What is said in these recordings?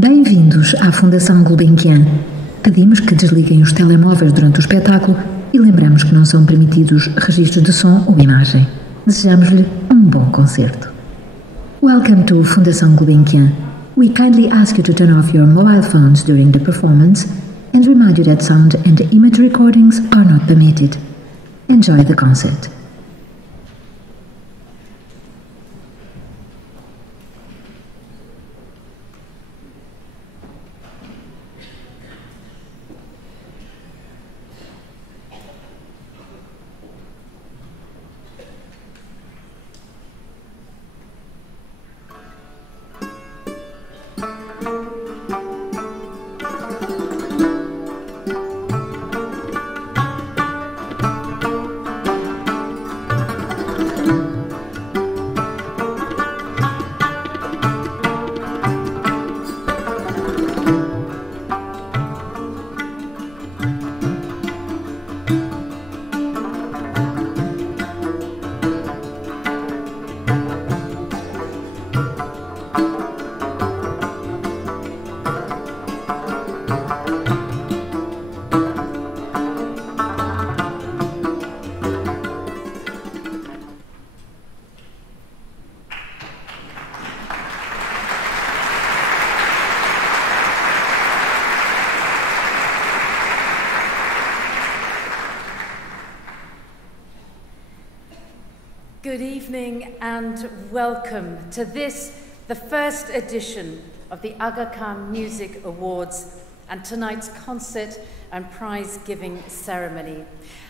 Bem-vindos à Fundação Gulbenkian. Pedimos que desliguem os telemóveis durante o espetáculo e lembramos que não são permitidos registros de som ou imagem. Desejamos-lhe um bom concerto. Welcome to Fundação Gulbenkian. We kindly ask you to turn off your mobile phones during the performance and remind you that sound and image recordings are not permitted. Enjoy the concert. Good evening and welcome to this, the first edition of the Aga Khan Music Awards and tonight's concert and prize-giving ceremony.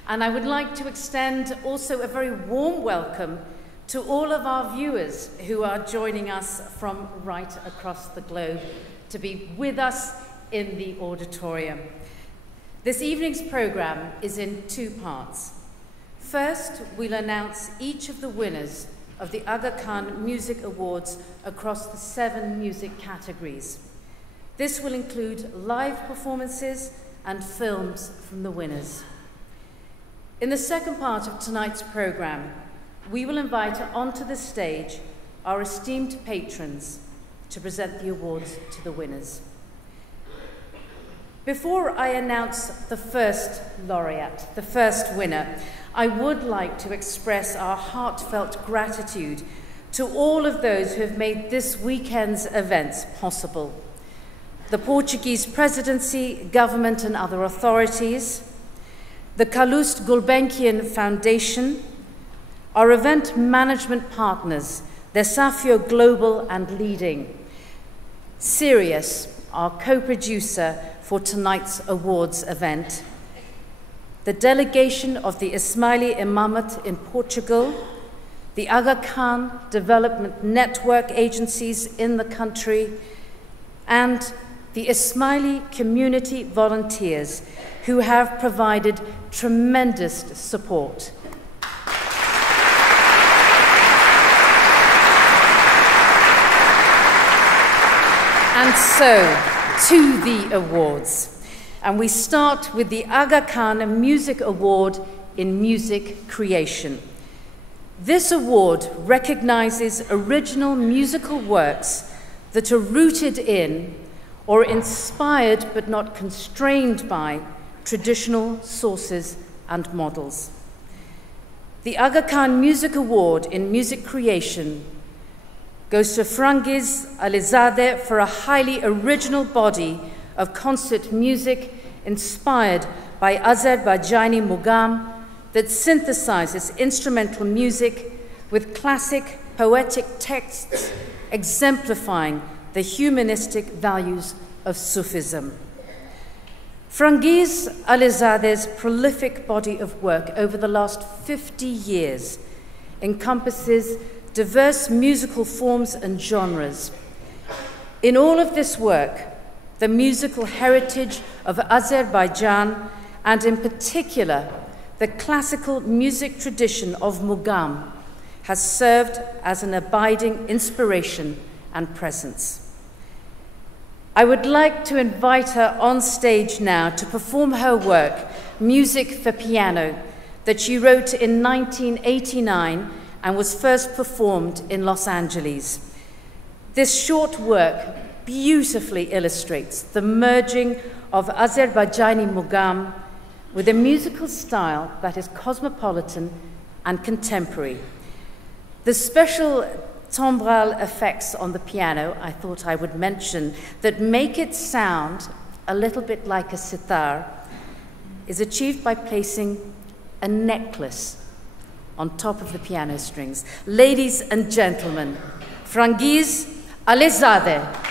And I would like to extend also a very warm welcome to all of our viewers who are joining us from right across the globe to be with us in the auditorium. This evening's program is in two parts. First, we'll announce each of the winners of the Aga Khan Music Awards across the 7 music categories. This will include live performances and films from the winners. In the second part of tonight's program, we will invite onto the stage our esteemed patrons to present the awards to the winners. Before I announce the first laureate, the first winner, I would like to express our heartfelt gratitude to all of those who have made this weekend's events possible. The Portuguese presidency, government and other authorities, the Calouste Gulbenkian Foundation, our event management partners, Desafio Global and Leading, Sirius, our co-producer for tonight's awards event, the delegation of the Ismaili Imamate in Portugal, the Aga Khan Development Network agencies in the country, and the Ismaili community volunteers who have provided tremendous support. And so, to the awards. And we start with the Aga Khan Music Award in Music Creation. This award recognizes original musical works that are rooted in or inspired but not constrained by traditional sources and models. The Aga Khan Music Award in Music Creation goes to Frangiz Alizadeh for a highly original body of concert music inspired by Azerbaijani mugam that synthesizes instrumental music with classic poetic texts exemplifying the humanistic values of Sufism. Frangiz Alizadeh's prolific body of work over the last 50 years encompasses diverse musical forms and genres. In all of this work, the musical heritage of Azerbaijan, and in particular, the classical music tradition of mugam, has served as an abiding inspiration and presence. I would like to invite her on stage now to perform her work, Music for Piano, that she wrote in 1989 and was first performed in Los Angeles. This short work beautifully illustrates the merging of Azerbaijani mugam with a musical style that is cosmopolitan and contemporary. The special timbral effects on the piano, I thought I would mention, that make it sound a little bit like a sitar, is achieved by placing a necklace on top of the piano strings. Ladies and gentlemen, Frangiz Alezadeh.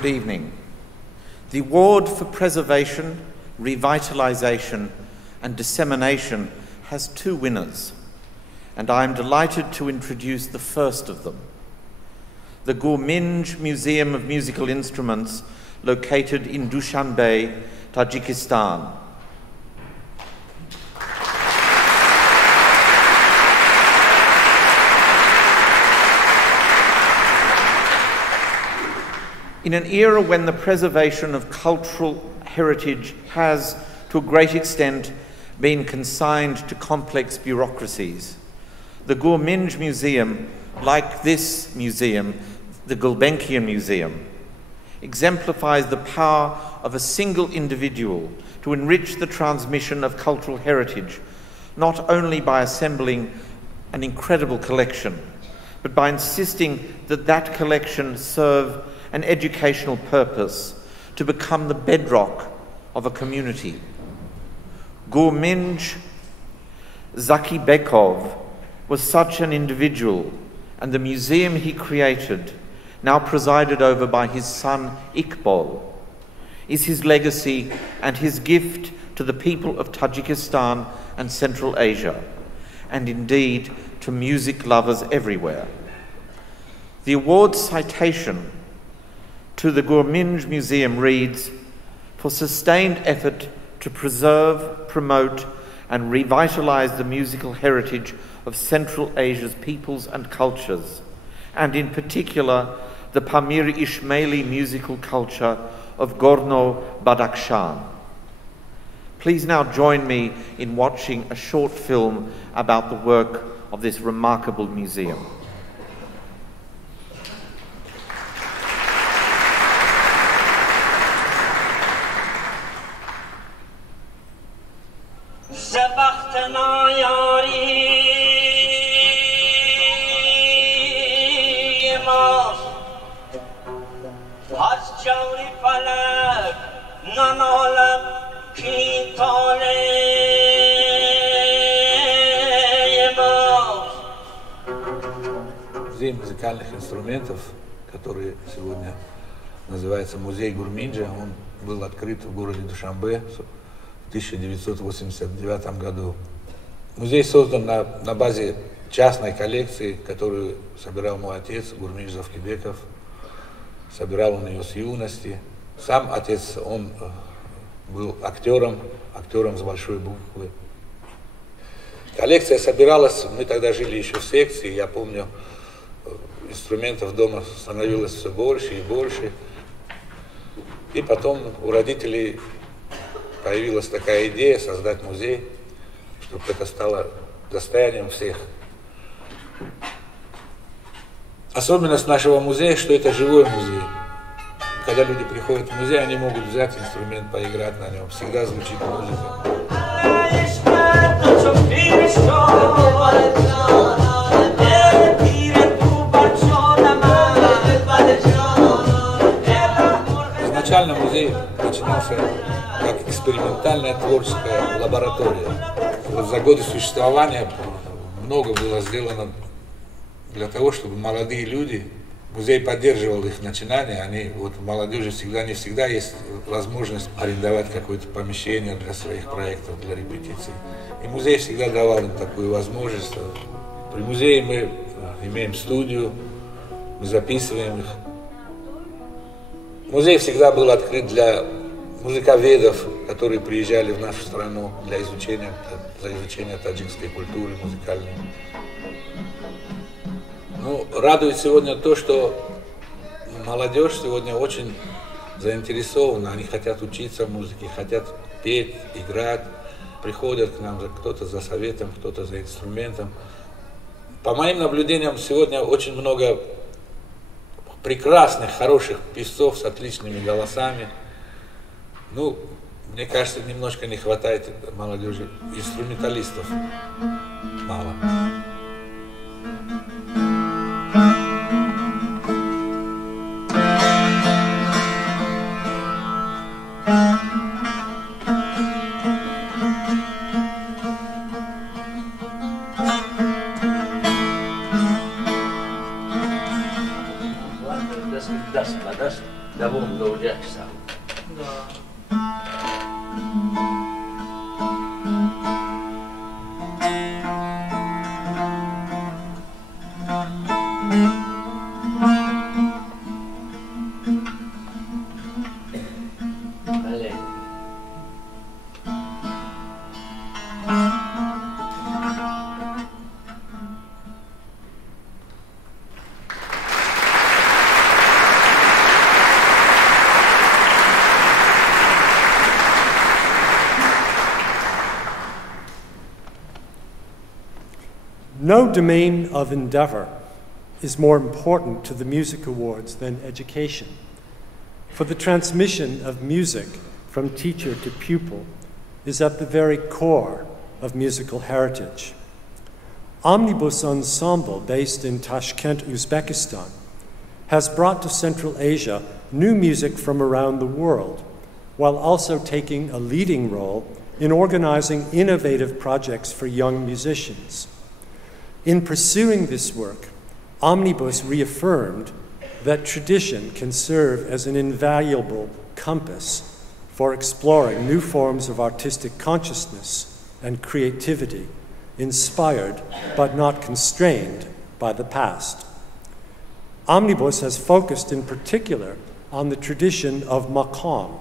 Good evening. The award for preservation, revitalisation and dissemination has two winners, and I am delighted to introduce the first of them. The Gurminj Museum of Musical Instruments, located in Dushanbe, Tajikistan. In an era when the preservation of cultural heritage has, to a great extent, been consigned to complex bureaucracies, the Gurminj Museum, like this museum, the Gulbenkian Museum, exemplifies the power of a single individual to enrich the transmission of cultural heritage, not only by assembling an incredible collection, but by insisting that that collection serve an educational purpose to become the bedrock of a community. Gurminj Zakibekov was such an individual, and the museum he created, now presided over by his son Iqbal, is his legacy and his gift to the people of Tajikistan and Central Asia, and indeed to music lovers everywhere. The award citation to the Gurminj Museum reads, "For sustained effort to preserve, promote and revitalise the musical heritage of Central Asia's peoples and cultures, and in particular the Pamir Ismaili musical culture of Gorno-Badakhshan." Please now join me in watching a short film about the work of this remarkable museum. Музей музыкальных инструментов, который сегодня называется Музей Гурминджа, он был открыт в городе Душанбе в 1989 году. Музей создан на базе частной коллекции, которую собирал мой отец Гурминж Завкибеков. Собирал он ее с юности. Сам отец, он был актером с большой буквы. Коллекция собиралась, мы тогда жили еще в секции, я помню, инструментов дома становилось все больше и больше. И потом у родителей появилась такая идея создать музей, чтобы это стало достоянием всех. Особенность нашего музея, что это живой музей. Когда люди приходят в музей, они могут взять инструмент, поиграть на нем. Всегда звучит музыка. Изначально музей начинался как экспериментальная творческая лаборатория. Вот за годы существования много было сделано для того, чтобы молодые люди, музей поддерживал их начинания, они, вот в молодежи всегда, не всегда есть возможность арендовать какое-то помещение для своих проектов, для репетиций. И музей всегда давал им такую возможность. При музее мы имеем студию, мы записываем их. Музей всегда был открыт для музыковедов, которые приезжали в нашу страну для изучения таджикской культуры музыкальной. Ну, радует сегодня то, что молодежь сегодня очень заинтересована, они хотят учиться музыке, хотят петь, играть, приходят к нам кто-то за советом, кто-то за инструментом. По моим наблюдениям, сегодня очень много прекрасных, хороших певцов с отличными голосами. Ну, мне кажется, немножко не хватает молодежи, инструменталистов мало. Labuan Laureates. No domain of endeavor is more important to the Music Awards than education. For the transmission of music from teacher to pupil is at the very core of musical heritage. Omnibus Ensemble, based in Tashkent, Uzbekistan, has brought to Central Asia new music from around the world, while also taking a leading role in organizing innovative projects for young musicians. In pursuing this work, Omnibus reaffirmed that tradition can serve as an invaluable compass for exploring new forms of artistic consciousness and creativity, inspired but not constrained by the past. Omnibus has focused in particular on the tradition of maqam,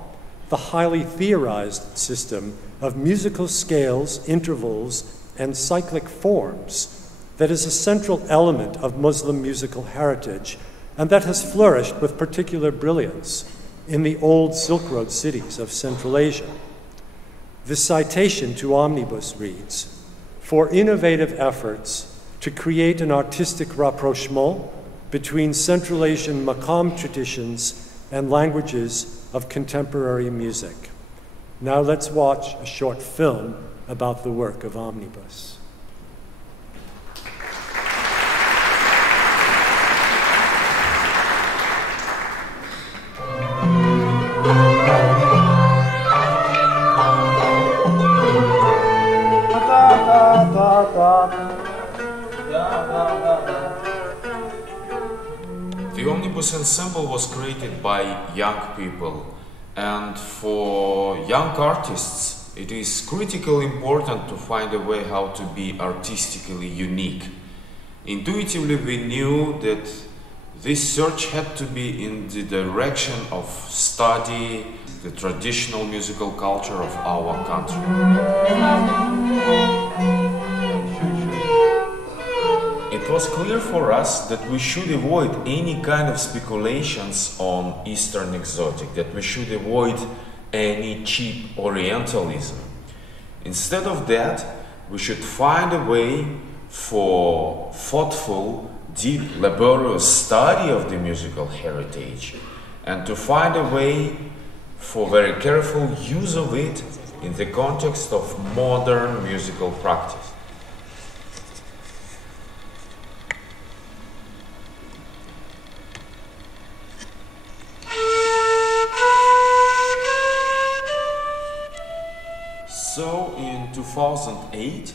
the highly theorized system of musical scales, intervals, and cyclic forms that is a central element of Muslim musical heritage and that has flourished with particular brilliance in the old Silk Road cities of Central Asia. The citation to Omnibus reads, "For innovative efforts to create an artistic rapprochement between Central Asian maqam traditions and languages of contemporary music." Now let's watch a short film about the work of Omnibus. The Omnibus Ensemble was created by young people, and for young artists it is critically important to find a way how to be artistically unique. Intuitively we knew that this search had to be in the direction of study the traditional musical culture of our country. It was clear for us that we should avoid any kind of speculations on Eastern exotic, that we should avoid any cheap Orientalism. Instead of that, we should find a way for thoughtful, deep, laborious study of the musical heritage, and to find a way for very careful use of it in the context of modern musical practice. So in 2008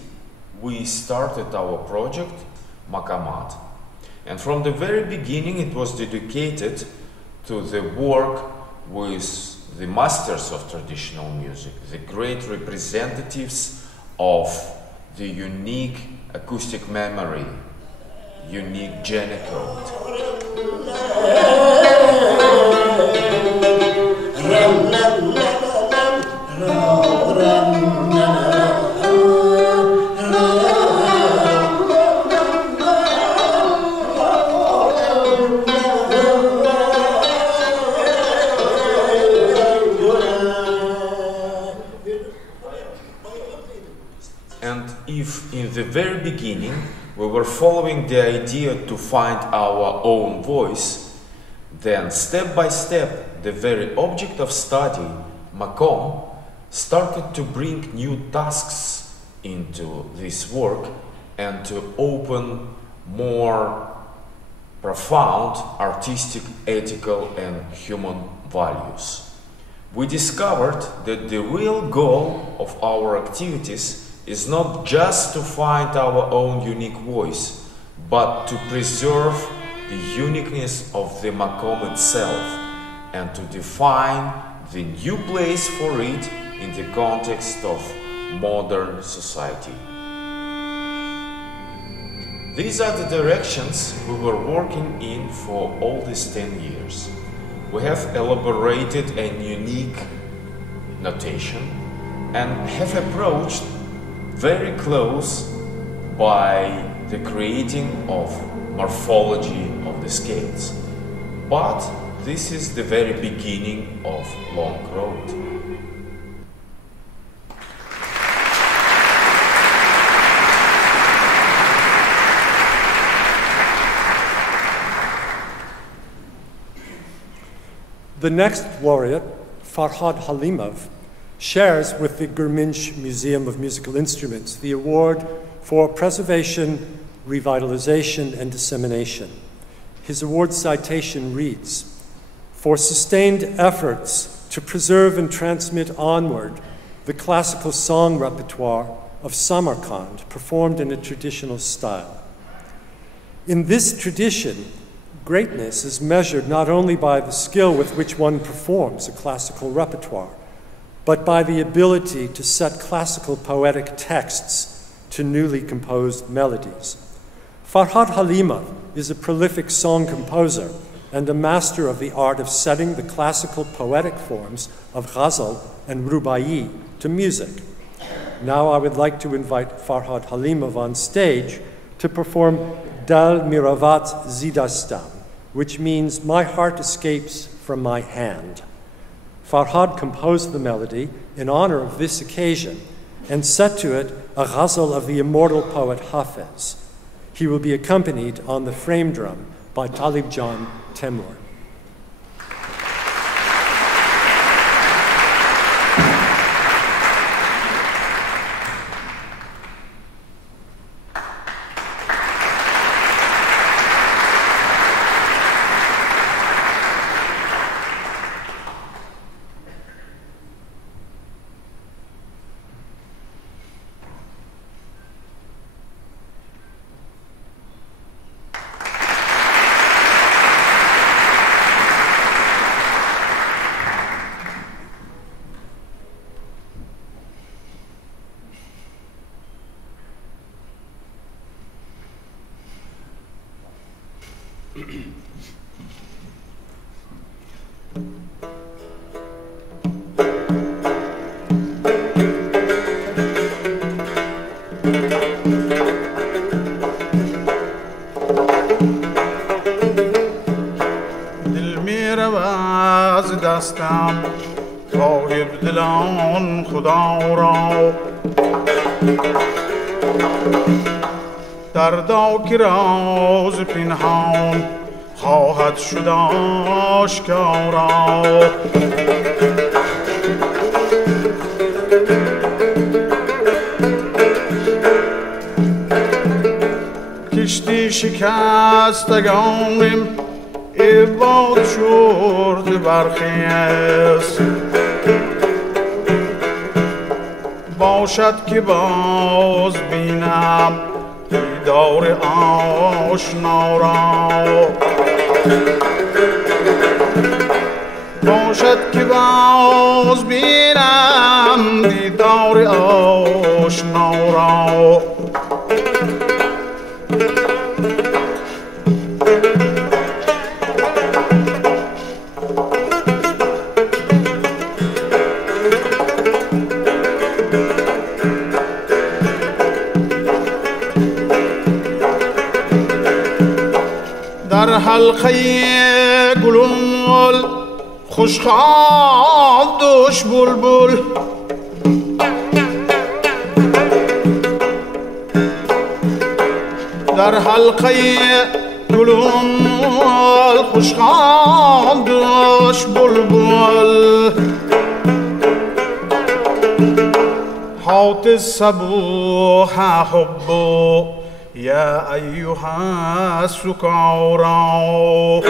we started our project Maqamat, and from the very beginning it was dedicated to the work with the masters of traditional music, the great representatives of the unique acoustic memory, unique gene code. In the very beginning, we were following the idea to find our own voice, then step by step, the very object of study, maqam, started to bring new tasks into this work and to open more profound artistic, ethical, and human values. We discovered that the real goal of our activities is not just to find our own unique voice, but to preserve the uniqueness of the maqam itself and to define the new place for it in the context of modern society. These are the directions we were working in for all these 10 years. We have elaborated a unique notation and have approached very close by the creating of morphology of the scales. But this is the very beginning of long road. The next laureate, Farhad Halimov, shares with the Gurminch Museum of Musical Instruments the award for preservation, revitalization, and dissemination. His award citation reads, "For sustained efforts to preserve and transmit onward the classical song repertoire of Samarkand performed in a traditional style." In this tradition, greatness is measured not only by the skill with which one performs a classical repertoire, but by the ability to set classical poetic texts to newly composed melodies. Farhad Halimov is a prolific song composer and a master of the art of setting the classical poetic forms of ghazal and rubai to music. Now I would like to invite Farhad Halimov on stage to perform Dal Miravat Zidastam, which means "my heart escapes from my hand." Farhad composed the melody in honor of this occasion and set to it a ghazal of the immortal poet Hafez. He will be accompanied on the frame drum by Talibjan Temur. دستم صاحب دلان خدا را دردا که راز پنهان خواهد شد آشکارا کشتی شکستگانم باد شورد برخیز باشد که باز بینم دیدار آشنا را باشد که باز بینم دیدار آشنا را در حلقه گلومل خوشخواب دوش بلبل در حلقه گلومل خوشخواب دوش بلبل حوت الصبوح حبو يا أيها السكارى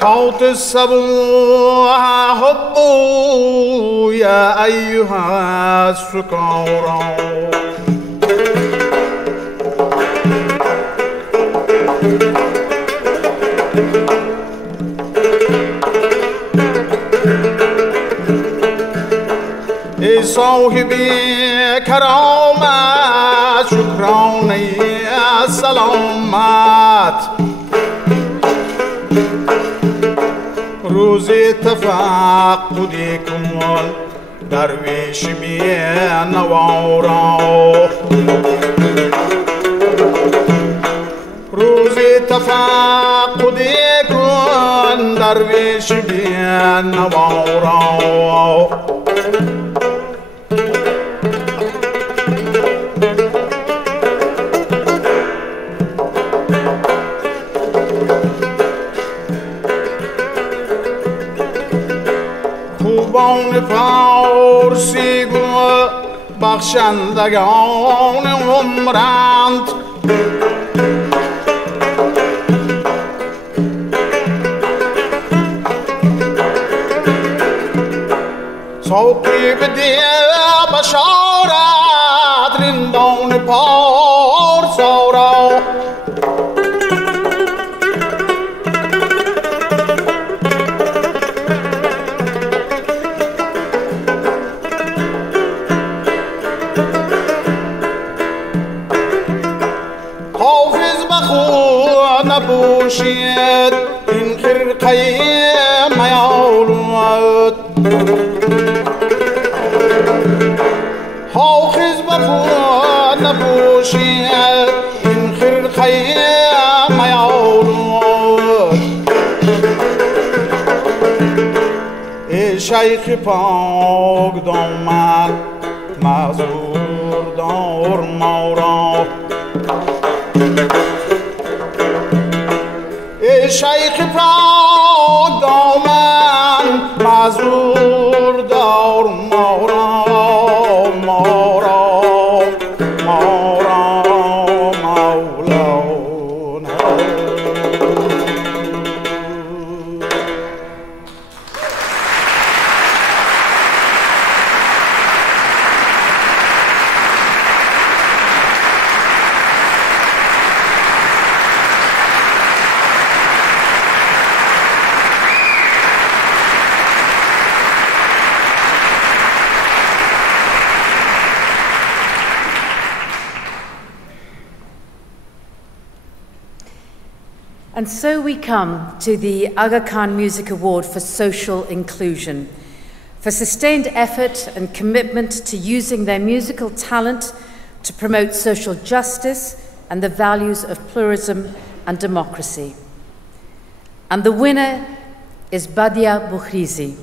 حوت الصبوح حبو يا أيها السكارى ای صاحبی کرامت شکرانه سلامت روزی تفقدی کن درویش بی نوارا روزی تفقدی کن درویش بی نوارا خوبان فارسی گو بخشندگان عمرند ساقی بده بشارت رندان پارسا را حافظ بخود نبوشید این خرقه میالود حافظ بخود نبوشید این خرقه میالود ای شیخ پاک دامن معذور دار ما را ای شیخ پاک دامن معذور دار ما را And so we come to the Aga Khan Music Award for Social Inclusion, for sustained effort and commitment to using their musical talent to promote social justice and the values of pluralism and democracy. And the winner is Badia Bukhrizi.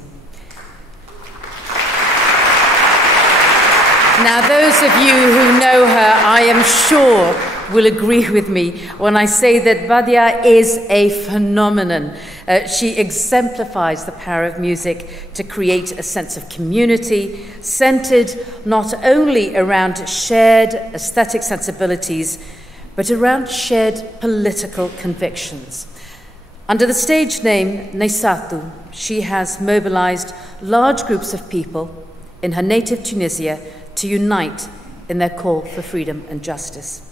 Now, those of you who know her, I am sure, will agree with me when I say that Badia is a phenomenon. She exemplifies the power of music to create a sense of community, centered not only around shared aesthetic sensibilities, but around shared political convictions. Under the stage name Neysatu, she has mobilized large groups of people in her native Tunisia to unite in their call for freedom and justice.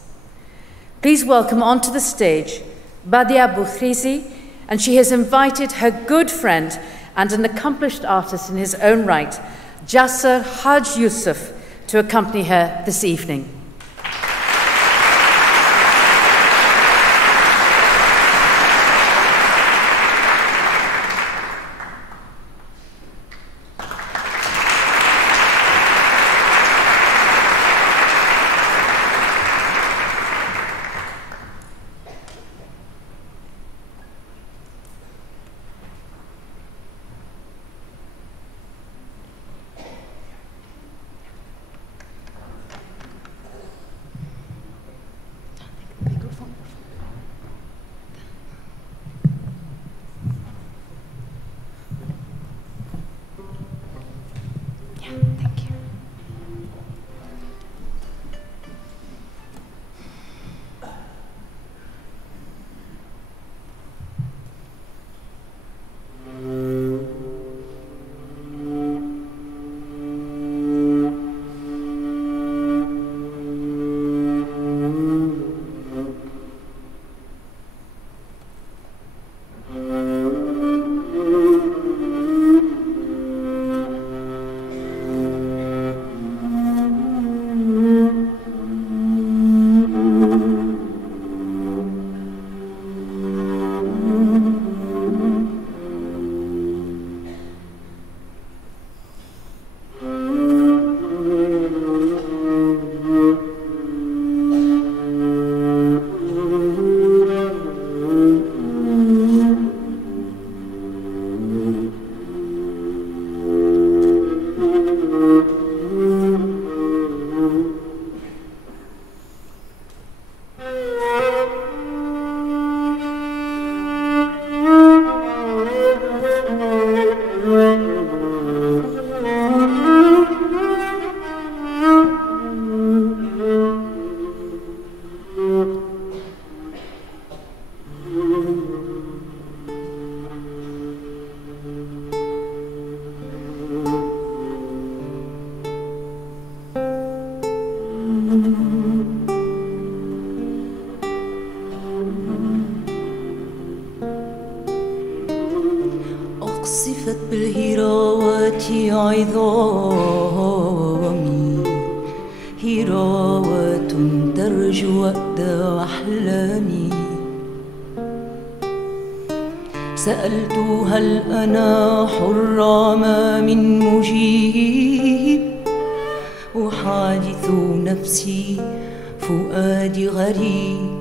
Please welcome onto the stage Badia Bukhrizi, and she has invited her good friend and an accomplished artist in his own right, Jasser Haj Yusuf, to accompany her this evening. في عظامي هراوة ترجو وأدى أحلامي سألت هل أنا حرة ما من مجيب أحادث نفسي فؤادي غريب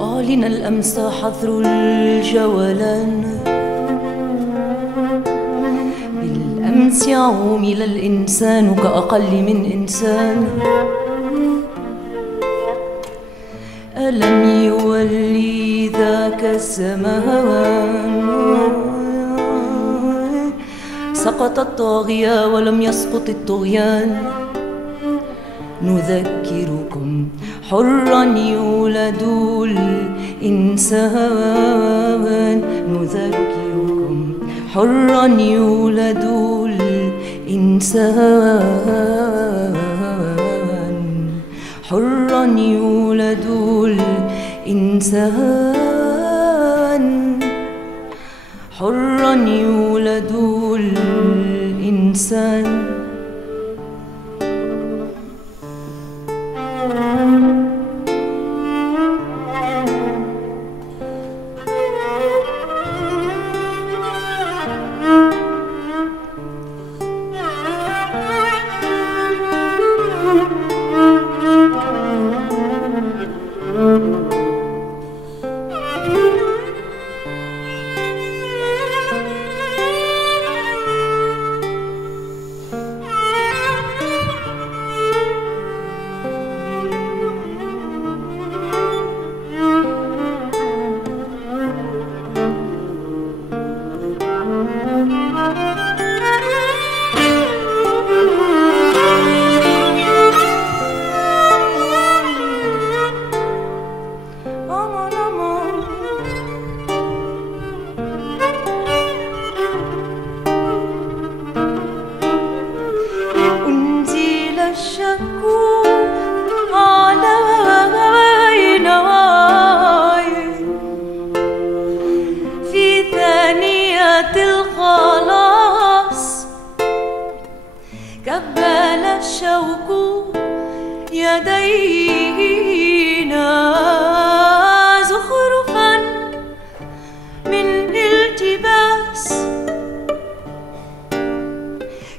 أعلن الأمس حظر الجولان بالأمس عومل الإنسان كأقل من إنسان ألم يولي ذاك الزمان سقط الطاغية ولم يسقط الطغيان نذكركم حرا يولد الإنسان نذكركم حرا يولد الإنسان حرا يولد الإنسان حرا يولد الإنسان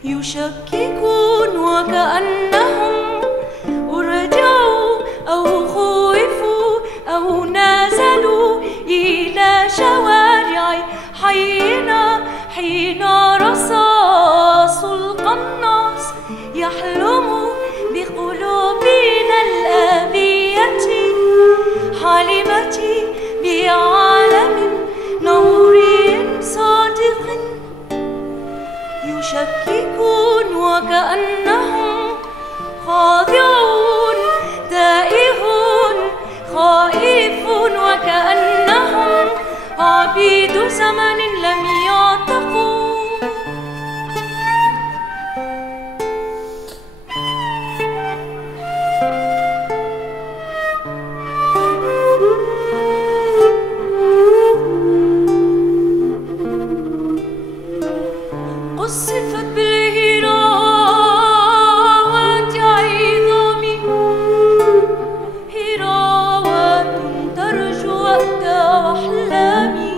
يشككون وكأنهم أرجعوا أو خوفوا أو نزلوا إلى شوارع حينا حين رصاص القناص يحلم بقلوبنا الآبية حالمة بعالم نوري صادق يشككون وكأنهم خاضعون تائهون خائفون وكأنهم عبيد زمن لم يعتقوا قصفت بالهراوات عظامي هراوات ترجو وقت أحلامي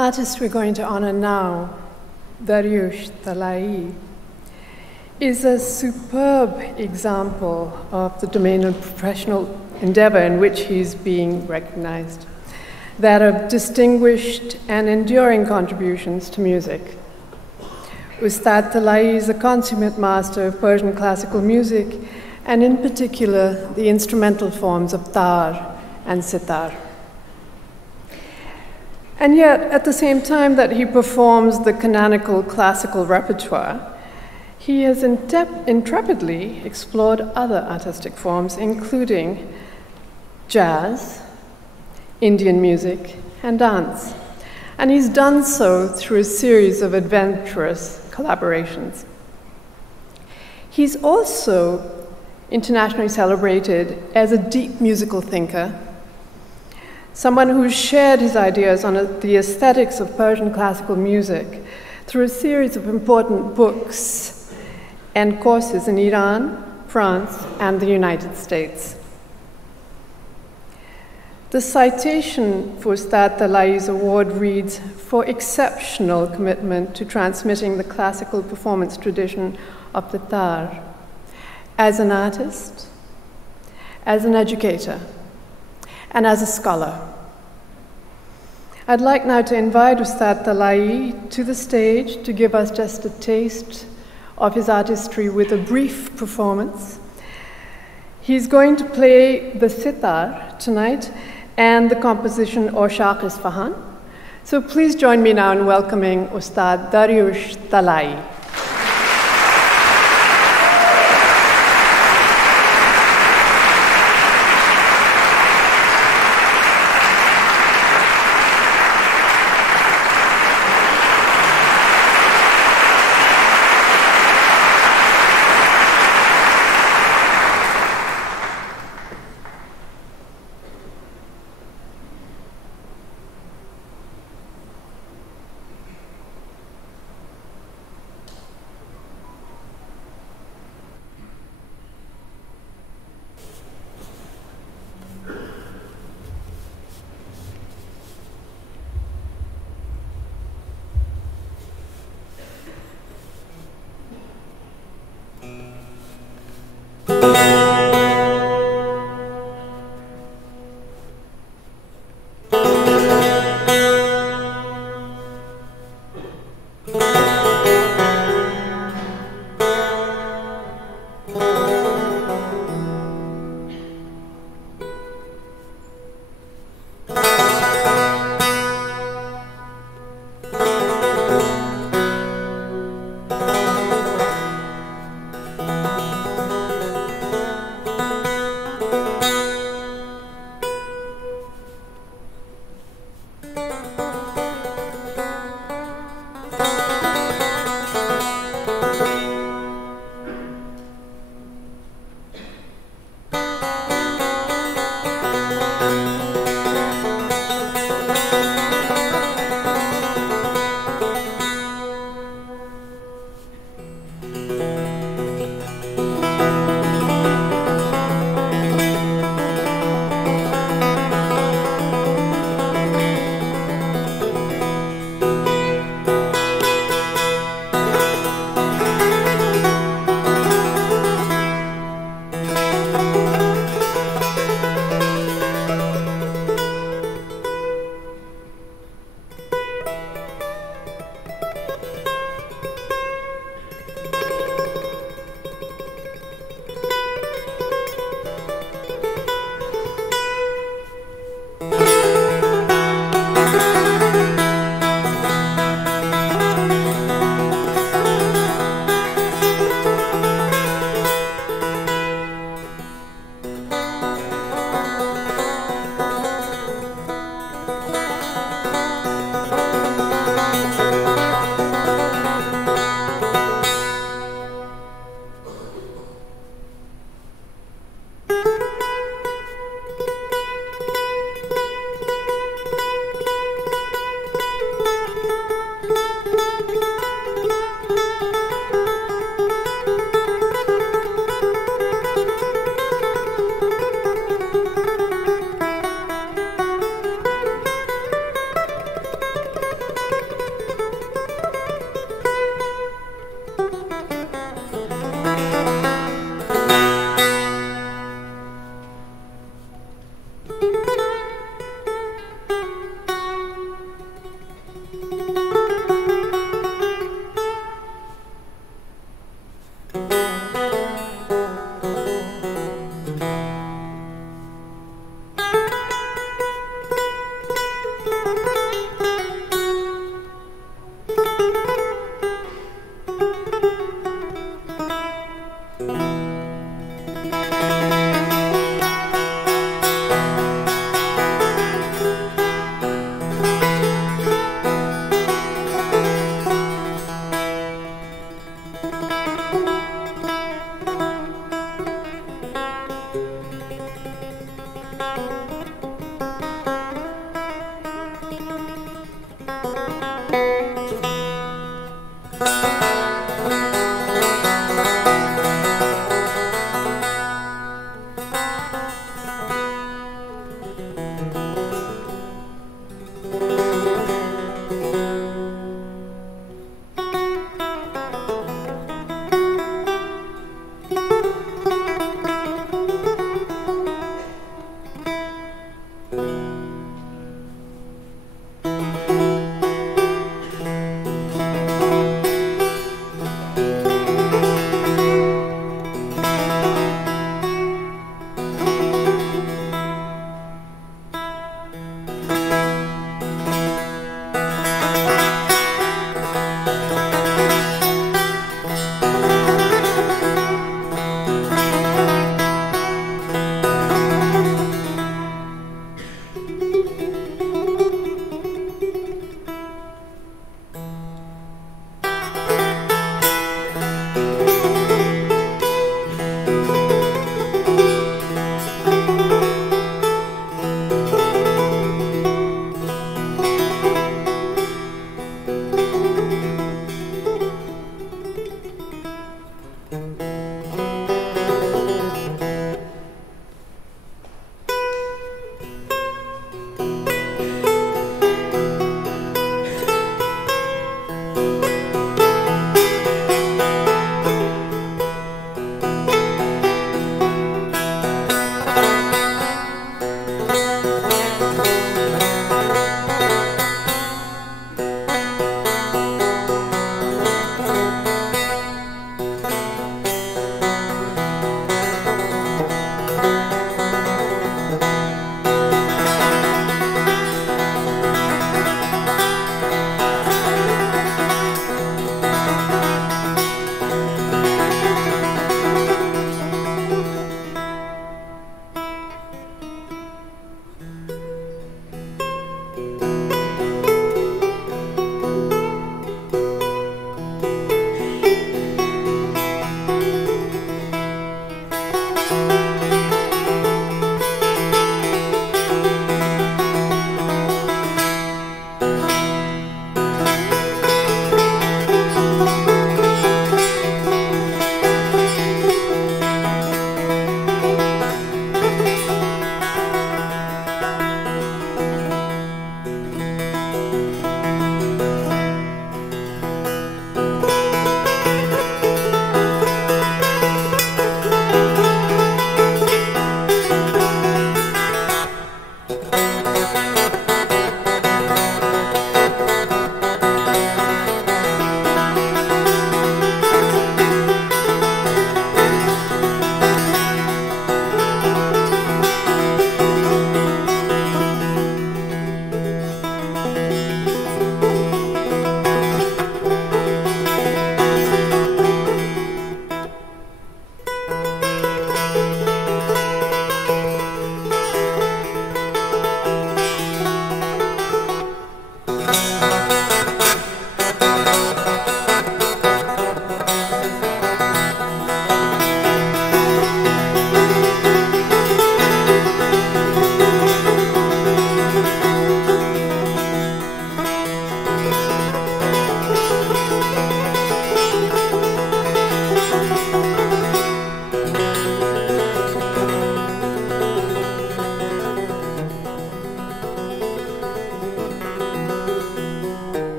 artist we're going to honor now, Dariush Talai, is a superb example of the domain of professional endeavor in which he's being recognized, that of distinguished and enduring contributions to music. Ustad Talai is a consummate master of Persian classical music, and in particular, the instrumental forms of tar and sitar. And yet, at the same time that he performs the canonical classical repertoire, he has intrepidly explored other artistic forms, including jazz, Indian music, and dance. And he's done so through a series of adventurous collaborations. He's also internationally celebrated as a deep musical thinker, someone who's shared his ideas on the aesthetics of Persian classical music through a series of important books and courses in Iran, France, and the United States. The citation for Ustad Talai's award reads, "For exceptional commitment to transmitting the classical performance tradition of the tar, as an artist, as an educator, and as a scholar." I'd like now to invite Ustad Talai to the stage to give us just a taste of his artistry with a brief performance. He's going to play the sitar tonight and the composition Oshaq Isfahan. So please join me now in welcoming Ustad Dariush Talai.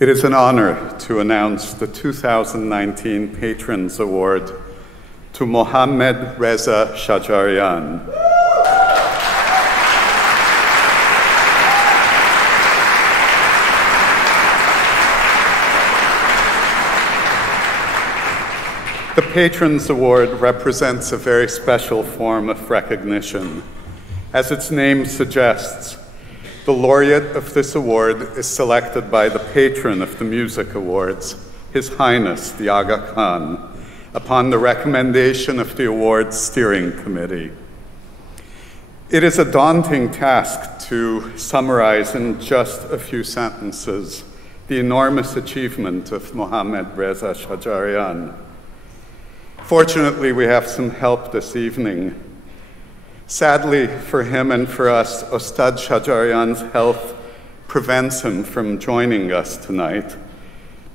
It is an honor to announce the 2019 Patrons Award to Mohammad Reza Shajarian. The Patrons Award represents a very special form of recognition. As its name suggests, the laureate of this award is selected by the patron of the Music Awards, His Highness, the Aga Khan, upon the recommendation of the award's steering committee. It is a daunting task to summarize in just a few sentences the enormous achievement of Mohammad Reza Shajarian. Fortunately, we have some help this evening. Sadly for him and for us, Ustad Shajarian's health prevents him from joining us tonight,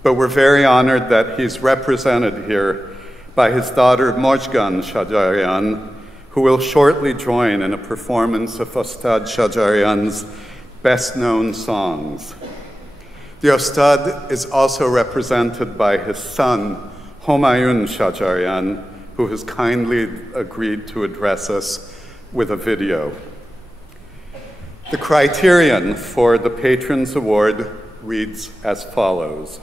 but we're very honored that he's represented here by his daughter Mojgan Shajarian, who will shortly join in a performance of Ustad Shajarian's best-known songs. The Ustad is also represented by his son, Homayun Shajarian, who has kindly agreed to address us with a video. The criterion for the Patrons Award reads as follows: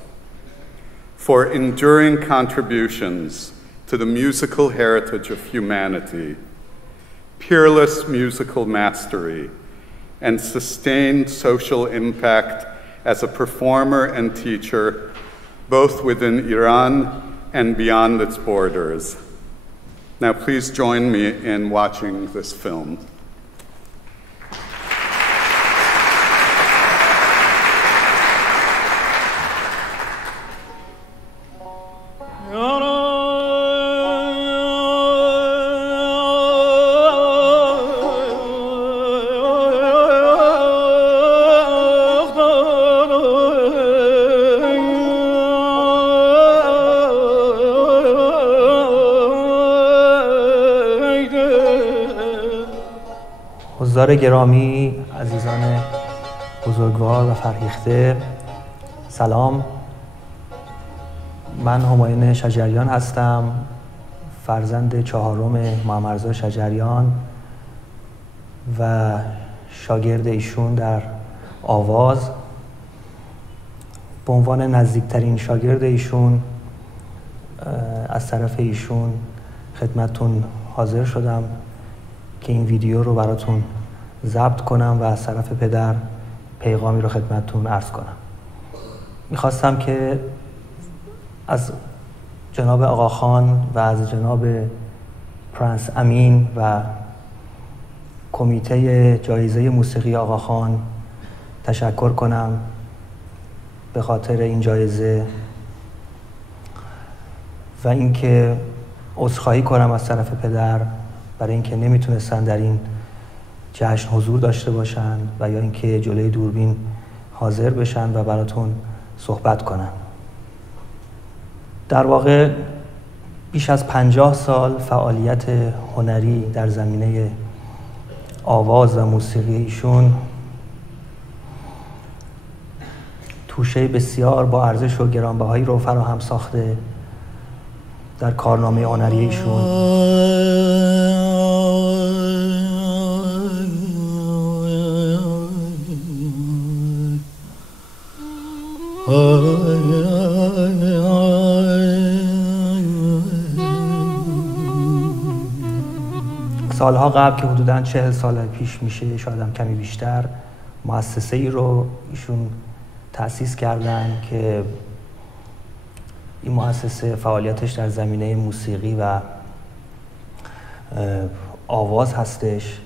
for enduring contributions to the musical heritage of humanity, peerless musical mastery, and sustained social impact as a performer and teacher, both within Iran and beyond its borders. Now please join me in watching this film. حضار گرامی، عزیزان بزرگوار و فرهیخته، سلام. من همایون شجریان هستم، فرزند چهارم محمد رضا شجریان و شاگرد ایشون در آواز. به عنوان نزدیکترین شاگرد ایشون از طرف ایشون خدمتتون حاضر شدم که این ویدیو رو براتون ضبط کنم و از طرف پدر پیغامی رو خدمتتون عرض کنم. میخواستم که از جناب آقا خان و از جناب پرنس امین و کمیته جایزه موسیقی آقا خان تشکر کنم به خاطر این جایزه و اینکه عذرخواهی کنم از طرف پدر برای اینکه نمیتونستن در این جشن حضور داشته باشن و یا اینکه جلوی دوربین حاضر بشن و براتون صحبت کنن. در واقع بیش از 50 سال فعالیت هنری در زمینه آواز و موسیقی ایشون توشه بسیار با ارزش و گرانبهایی رو فراهم ساخته در کارنامه هنری ایشون. سالها قبل که حدوداً 40 سال پیش میشه، شاید هم کمی بیشتر، مؤسسه ای رو ایشون تأسیس کردن که این مؤسسه فعالیتش در زمینه موسیقی و آواز هستش،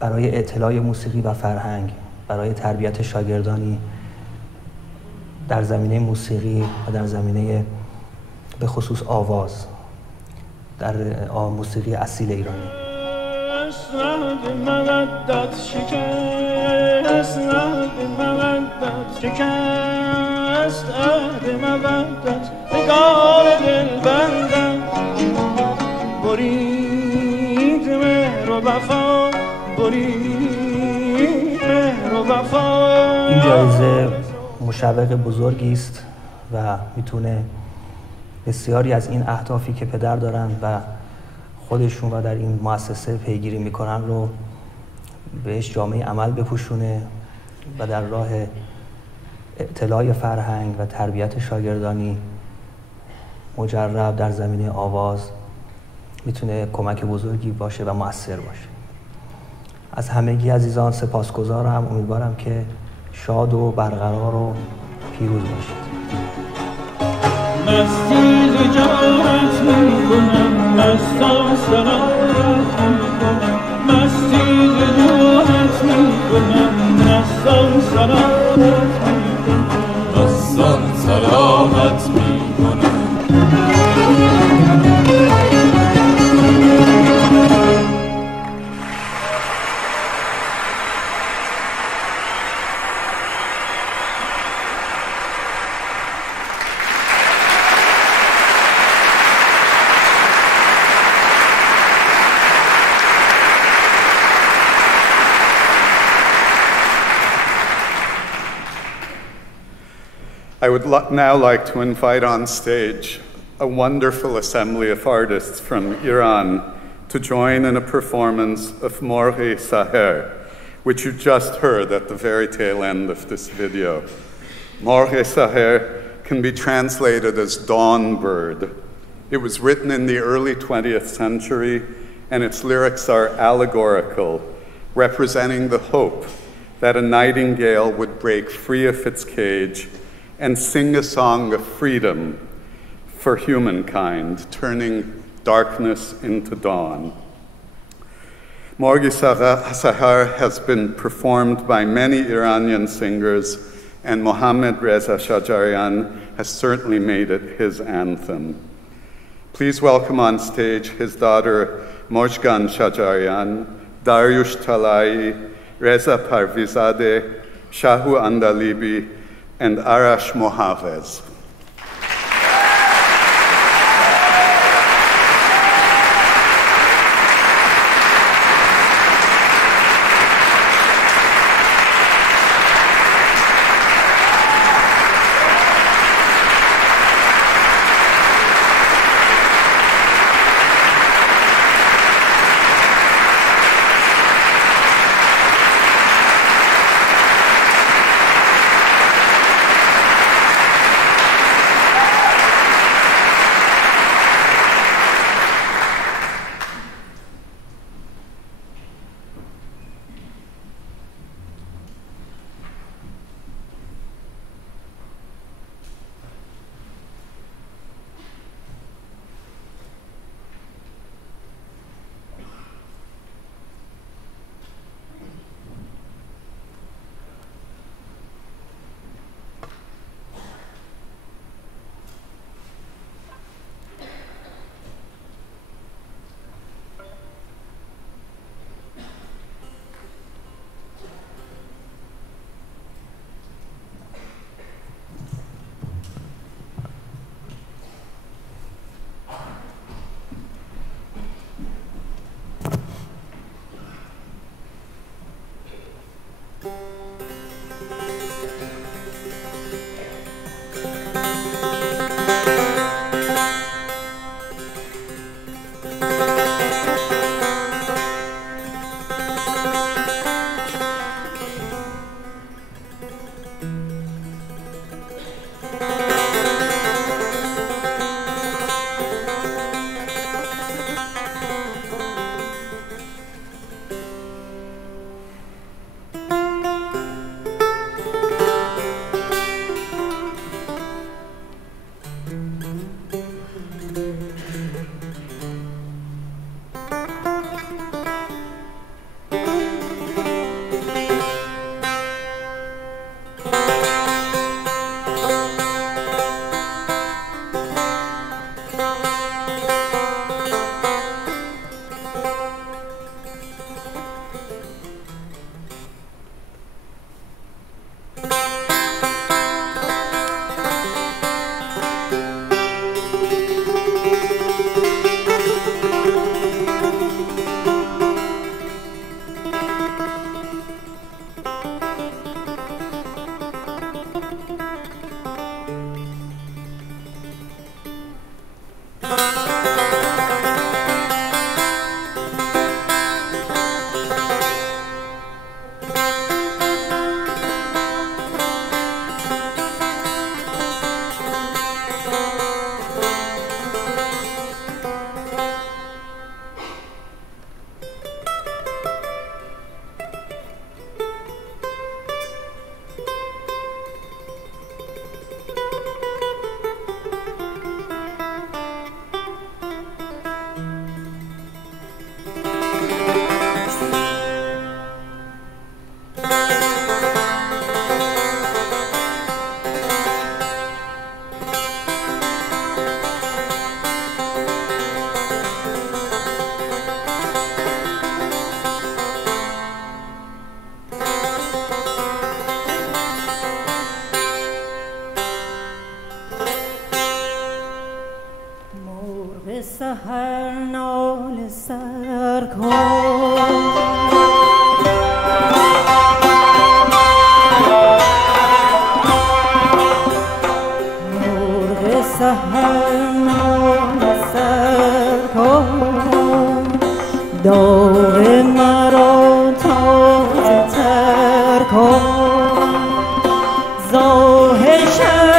برای اطلاع موسیقی و فرهنگ، برای تربیت شاگردانی در زمینه موسیقی و در زمینه به خصوص آواز در موسیقی اصیل ایرانی. این جایزه مشوق بزرگی است و میتونه بسیاری از این اهدافی که پدر دارن و خودشون و در این مؤسسه پیگیری میکنن رو بهش جامعه عمل بپوشونه و در راه اطلاع فرهنگ و تربیت شاگردانی مجرب در زمینه آواز میتونه کمک بزرگی باشه و مؤثر باشه. از همگی عزیزان سپاسگزارم. امیدوارم که شاد و برقرار و پیروز باشید. مستی رجالت میکنم، مستان سلامت میکنم، مستی رجالت میکنم، مستان سلامت میکنم، مستان سلامت میکنم. I would now like to invite on stage a wonderful assembly of artists from Iran to join in a performance of Morghi Saher, which you just heard at the very tail end of this video. Morghi Saher can be translated as dawn bird. It was written in the early 20th century, and its lyrics are allegorical, representing the hope that a nightingale would break free of its cage and sing a song of freedom for humankind, turning darkness into dawn. Morghi Saher has been performed by many Iranian singers, and Mohammad Reza Shajarian has certainly made it his anthem. Please welcome on stage his daughter Mojgan Shajarian, Daryush Talai, Reza Parvizadeh, Shahu Andalibi, and Arash Mohavez. سحر نال سر کن مرغ سحر نال سر کن داغ مرا تازه تر کن ظاهر شرر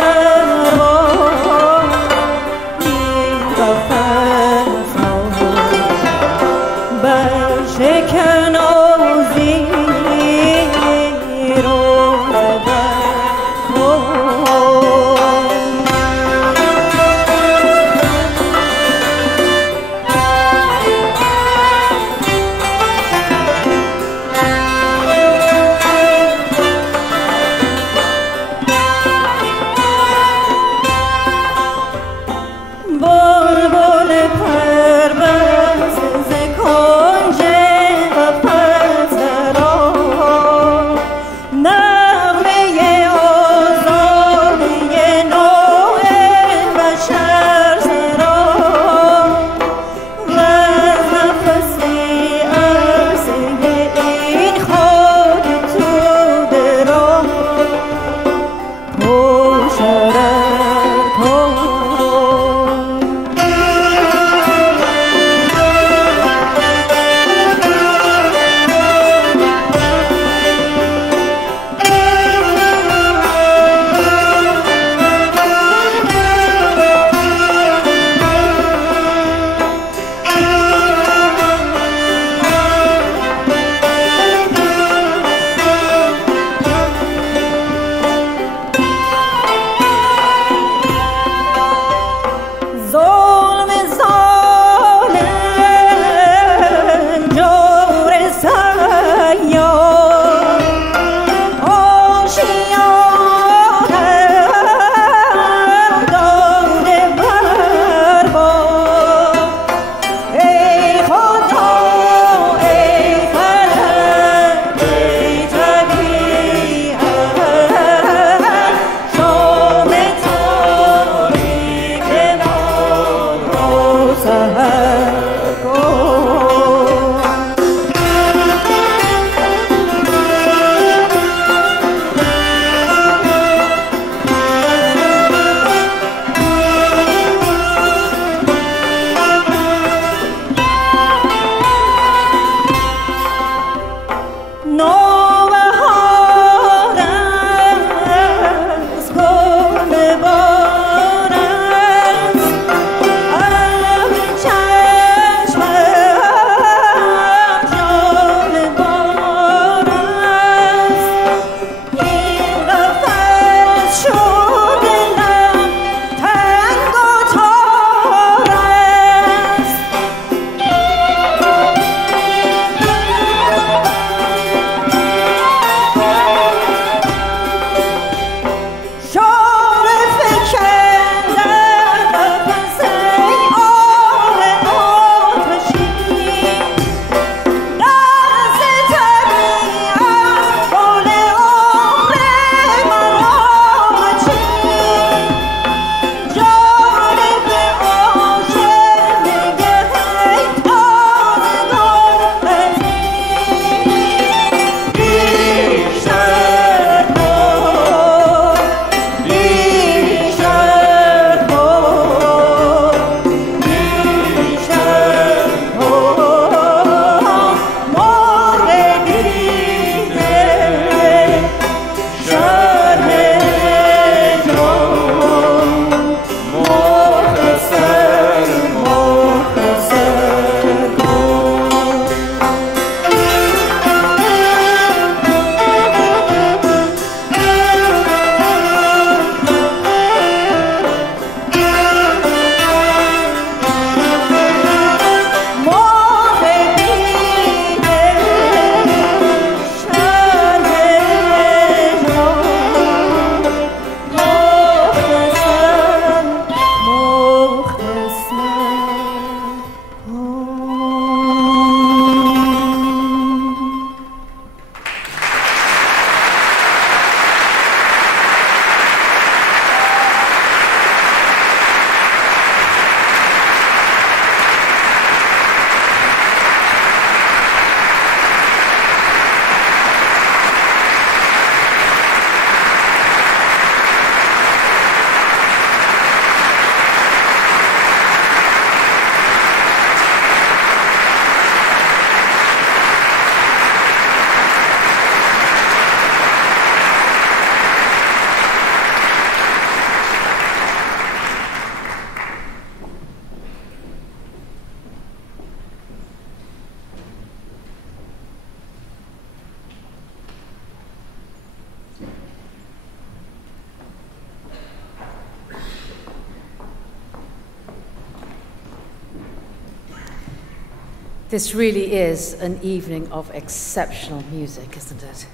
This really is an evening of exceptional music, isn't it?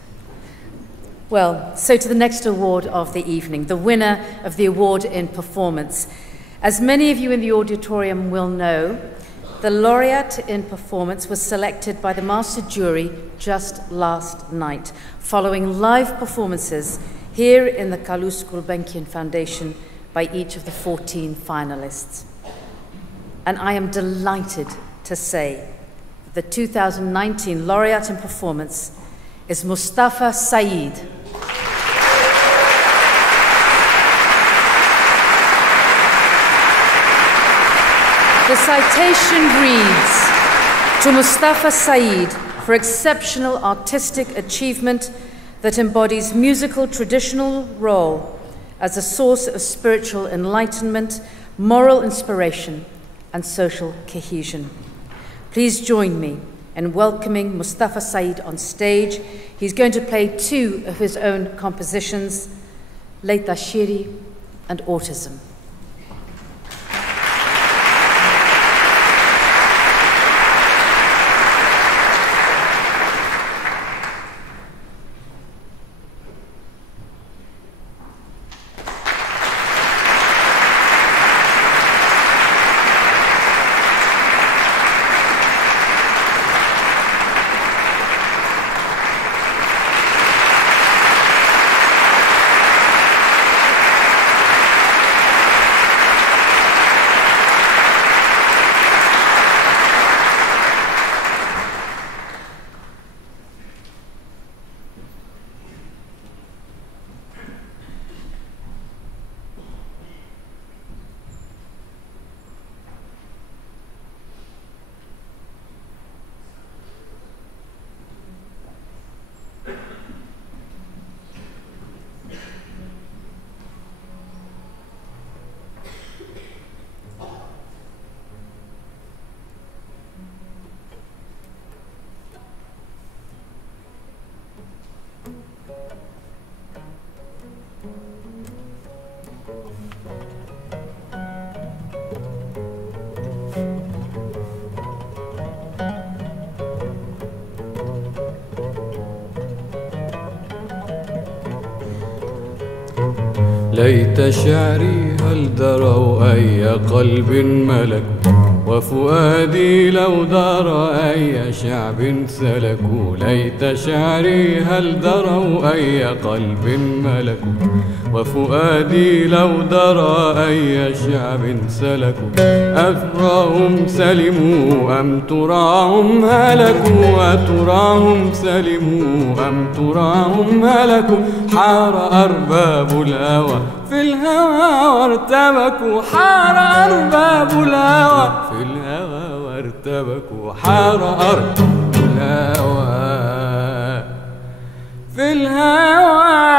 Well, so to the next award of the evening, the winner of the award in performance. As many of you in the auditorium will know, the laureate in performance was selected by the master jury just last night, following live performances here in the Kalous Gulbenkian Foundation by each of the 14 finalists. And I am delighted to say that the 2019 laureate in performance is Mustafa Saeed. The citation reads, to Mustafa Saeed for exceptional artistic achievement that embodies musical traditional role as a source of spiritual enlightenment, moral inspiration, and social cohesion. Please join me in welcoming Mustafa Saeed on stage. He's going to play two of his own compositions, Leita Shiri and Autism. ليت شعري هل دروا أي قلب ملك وفؤادي لو درى أي شعب سلكوا ليت شعري هل دروا أي قلب ملك وفؤادي لو درى أي شعب سلكوا أتراهم سلموا أم تراهم هلكوا أتراهم سلموا أم تراهم هلكوا حار أرباب الهوى في الهوى وارتبكوا حار أرباب الهوى في الهوى وارتبكوا حار أرباب الهوى في الهوى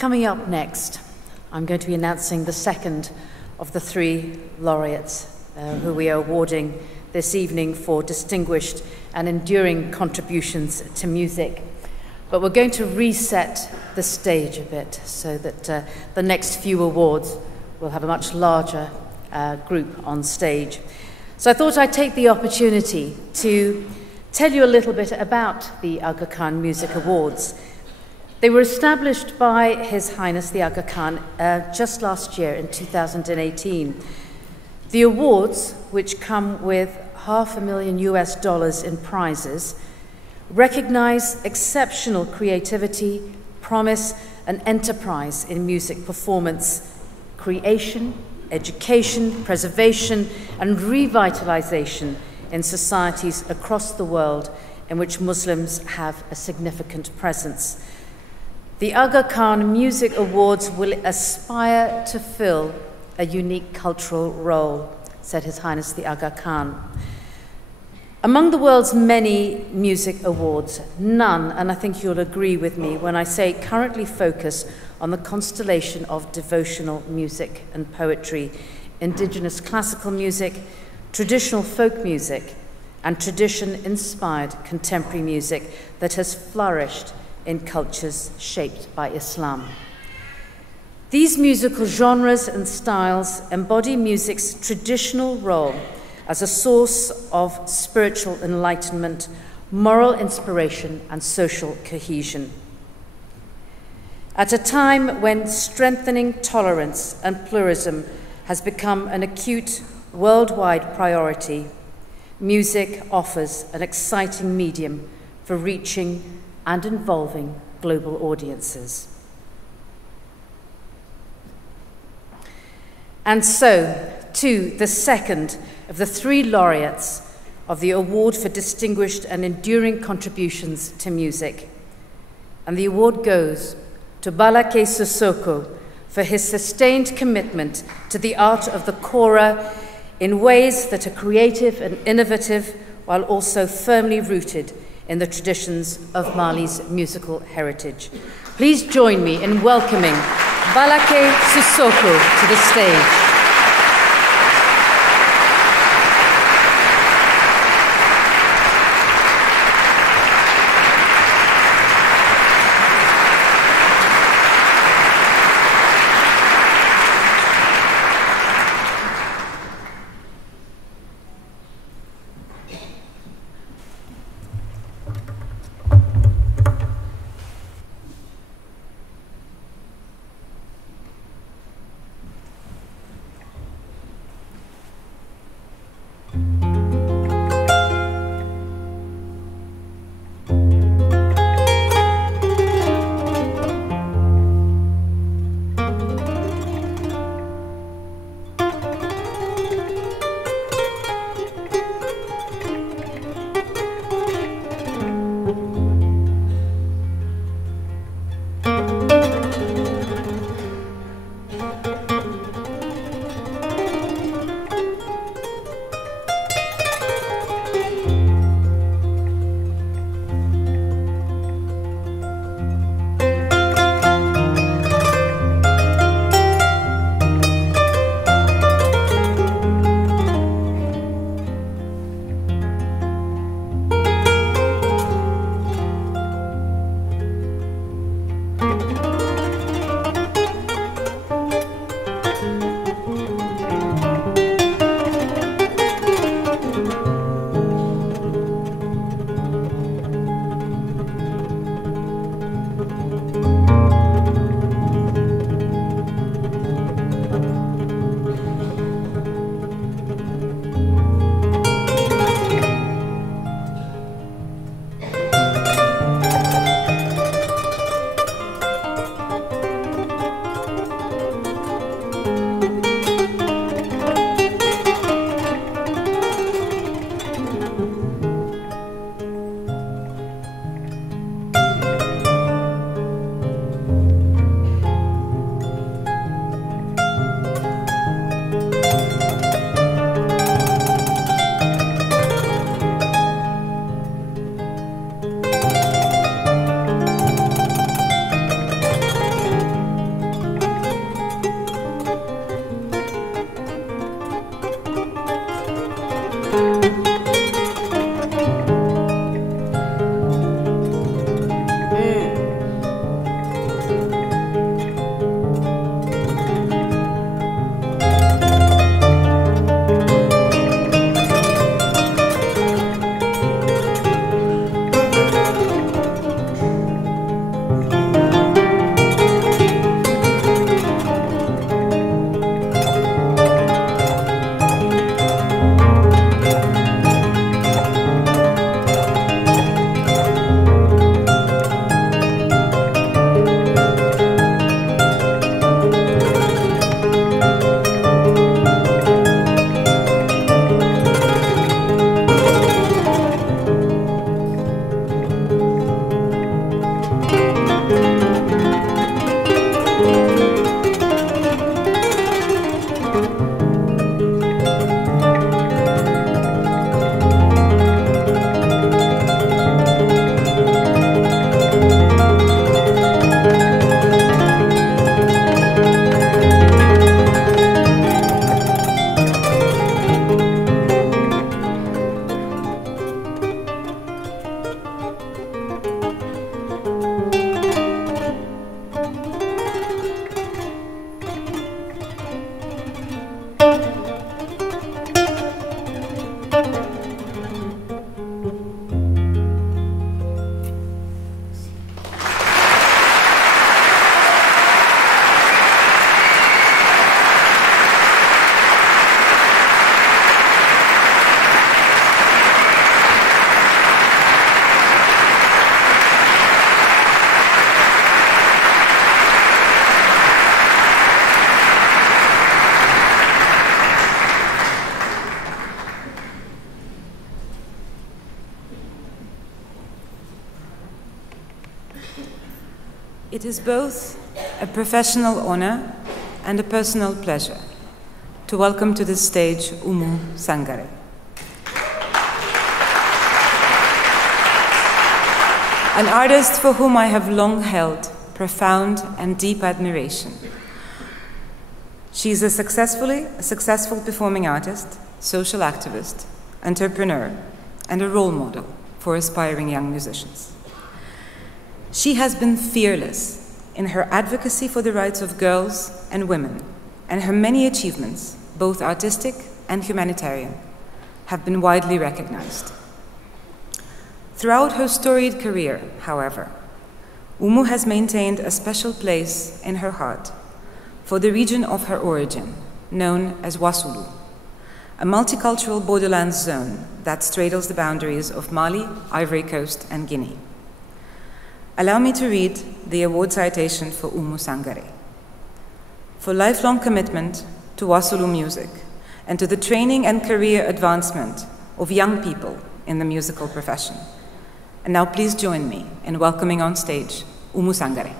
Coming up next, I'm going to be announcing the second of the three laureates who we are awarding this evening for distinguished and enduring contributions to music. But we're going to reset the stage a bit so that the next few awards will have a much larger group on stage. So I thought I'd take the opportunity to tell you a little bit about the Aga Khan Music Awards. They were established by His Highness the Aga Khan just last year in 2018. The awards, which come with $500,000 in prizes, recognize exceptional creativity, promise, and enterprise in music performance, creation, education, preservation, and revitalization in societies across the world in which Muslims have a significant presence. The Aga Khan Music Awards will aspire to fill a unique cultural role, said His Highness the Aga Khan. Among the world's many music awards, none, and I think you'll agree with me when I say currently focus on the constellation of devotional music and poetry, indigenous classical music, traditional folk music, and tradition-inspired contemporary music that has flourished in cultures shaped by Islam. These musical genres and styles embody music's traditional role as a source of spiritual enlightenment, moral inspiration, and social cohesion. At a time when strengthening tolerance and pluralism has become an acute worldwide priority, music offers an exciting medium for reaching and involving global audiences. And so, to the second of the three laureates of the Award for Distinguished and Enduring Contributions to Music. And the award goes to Balake Sissoko for his sustained commitment to the art of the kora in ways that are creative and innovative, while also firmly rooted in the traditions of Mali's musical heritage. Please join me in welcoming Balake Sissoko to the stage. It is both a professional honor and a personal pleasure to welcome to this stage Oumou Sangaré. An artist for whom I have long held profound and deep admiration. She is a successful performing artist, social activist, entrepreneur, and a role model for aspiring young musicians. She has been fearless in her advocacy for the rights of girls and women, and her many achievements, both artistic and humanitarian, have been widely recognized. Throughout her storied career, however, Oumou has maintained a special place in her heart for the region of her origin, known as Wassoulou, a multicultural borderlands zone that straddles the boundaries of Mali, Ivory Coast, and Guinea. Allow me to read the award citation for Oumou Sangaré. For lifelong commitment to Wassoulou music and to the training and career advancement of young people in the musical profession. And now please join me in welcoming on stage Oumou Sangaré.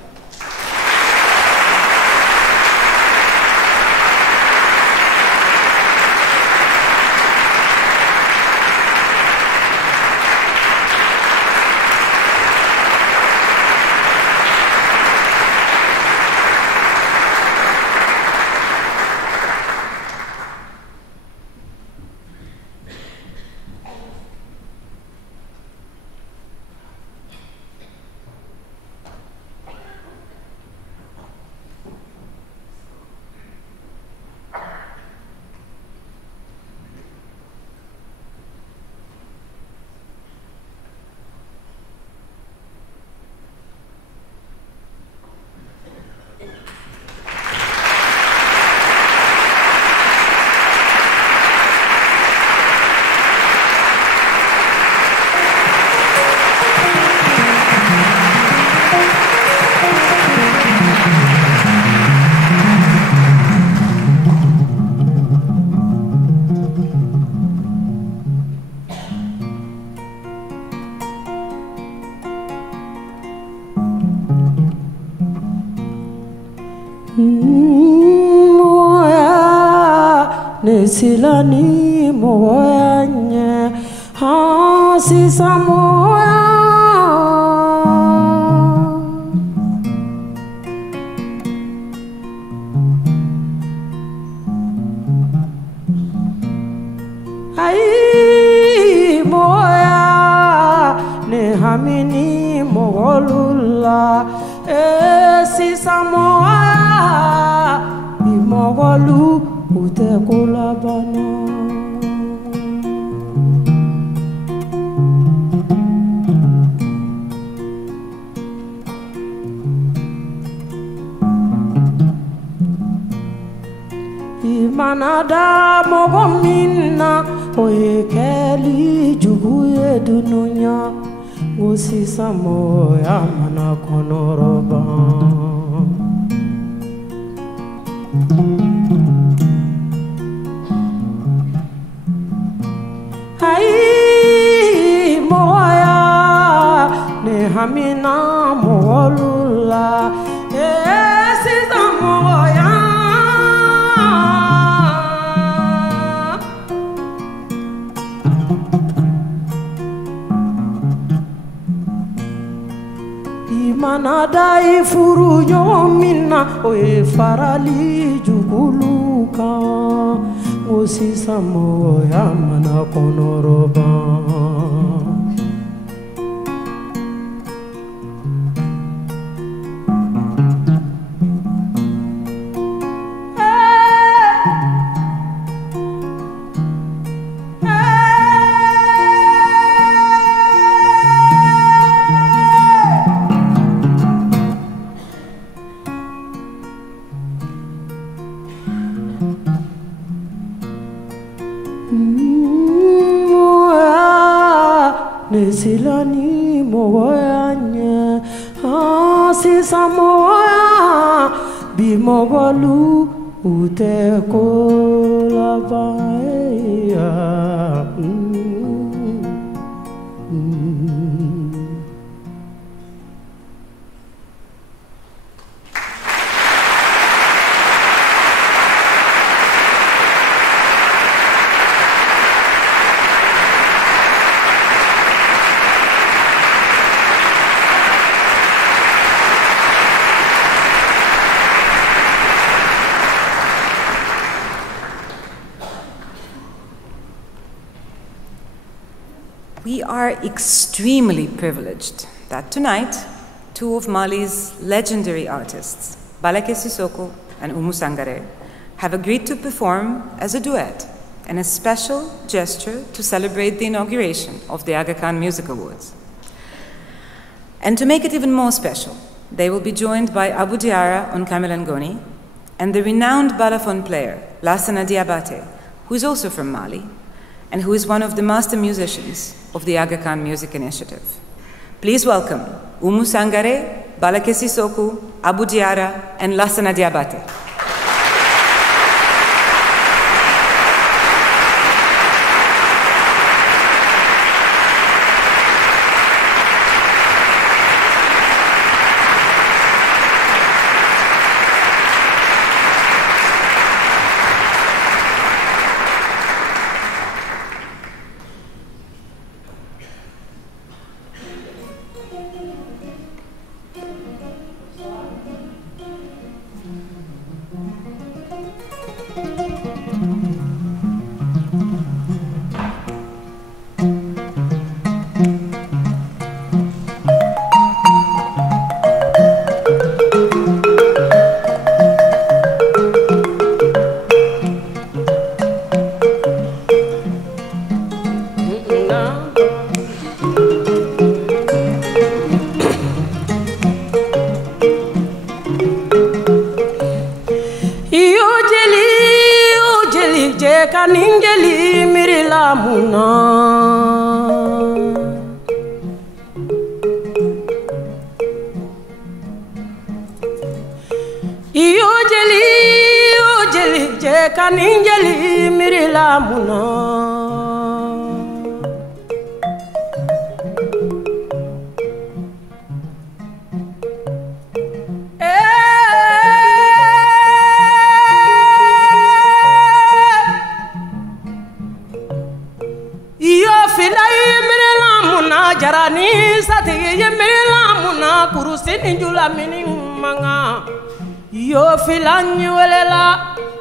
Silani moya ha sisa moya ai moya ne hamini moya mogolula si samoya imogolu utekula bano Manada mogomina oye keli juguye dununya usi samoya mana konoroba hai moya ne hamina mogolula si samoya Manada ifuru nyomina oe farali juguluka osi samoya mana konoroba Silani mogoyanye si samoya bi mogolu uteko labaya We are extremely privileged that tonight, two of Mali's legendary artists, Balake Sissoko and Oumou Sangaré, have agreed to perform as a duet in a special gesture to celebrate the inauguration of the Aga Khan Music Awards. And to make it even more special, they will be joined by Abu Diara on Kamelangoni and the renowned balafon player, Lassana Diabate, who is also from Mali, and who is one of the master musicians of the Aga Khan Music Initiative. Please welcome Oumou Sangaré, Balake Sissoko, Abu Diara, and Lassana Diabate. kaningeli mirila muna iyo jeli je kaningeli mirila muna jarani sati yemirila muna kurusini jula mini manga yo filanyi welela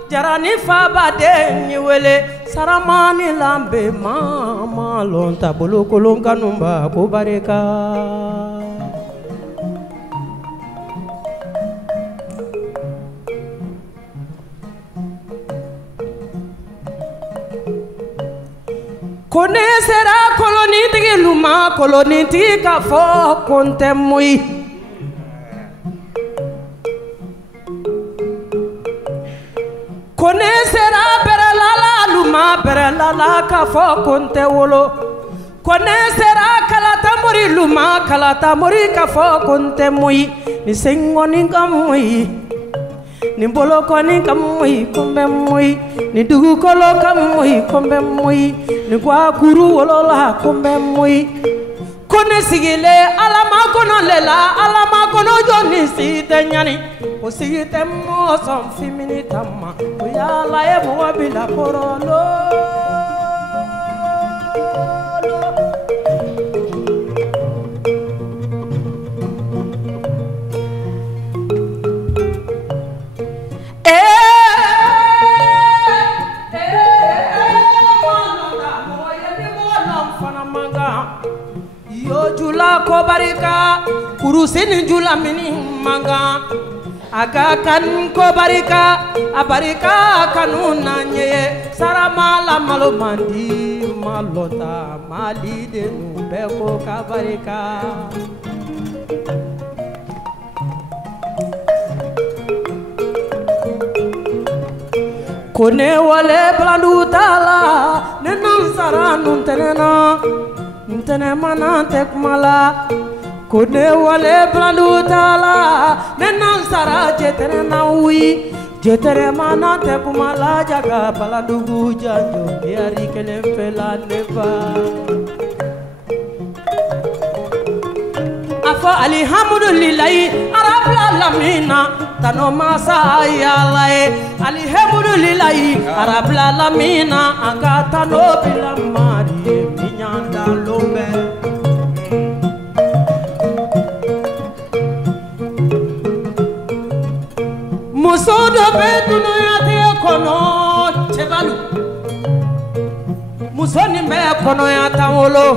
jarani fabade ni wele saramani lambe mama lonta bolo kolonga numba kubareka Kone sera koloni tigi luma koloni tika fo konte mui. Kone sera beralala luma beralala ka fo konte wolo. Kone sera kalata muri luma kalata muri ka fo konte mui. Ni sengoni kamui. Ni bolo koni kamui kombe mui. Ni dugu kolo kamui kombe mui. Ni kwa kuru wolola kombe mui. Kone sigile alama kono lela alama kono joni si tenyani. O si temo som fimini tama. O ya la e mo bila korolo. Jula ko barika kurusini jula mini manga Aga Khan ko barika abarika kanuna nye sarama la malo mandi malota mali de nube ko kabarika kone wale blandu tala nenan saranun tenena Ntene mana tekmala kone wale blandu tala nenan sara jetere na wi jetere mana tekmala jaga blandu gujanjo yari kelem fela neva afa alhamdulillahi arabla lamina tano masa yalai alhamdulillahi arabla lamina agata no bilamari minyanda lombe musodo betuno yate kono chebalu musoni me kono yata wolo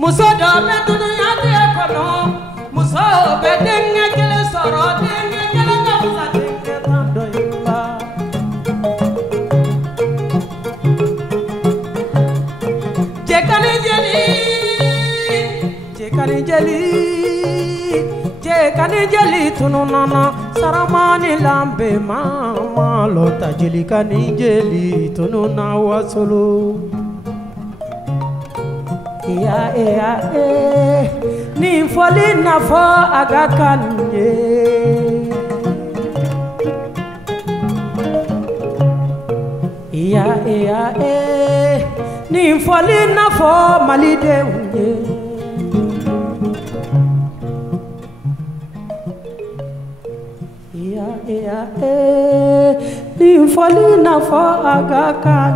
musodo betuno yate kono muso bedenge kele soro denge kele ngafsa denge tando yimba jekani jeli tununana saramani lambe mama lota jeli kani jeli tununa wasolo ya ni foli na fo Aga Khan ya ni foli na fo malide ni foli na fo Aga Khan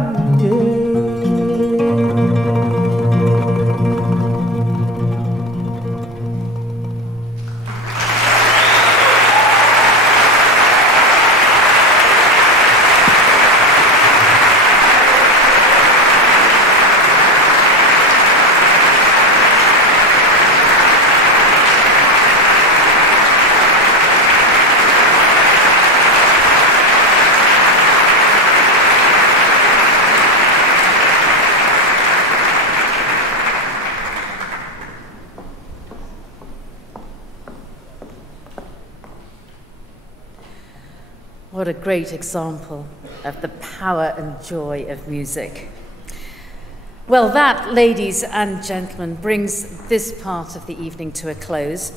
What a great example of the power and joy of music. Well, that, ladies and gentlemen, brings this part of the evening to a close.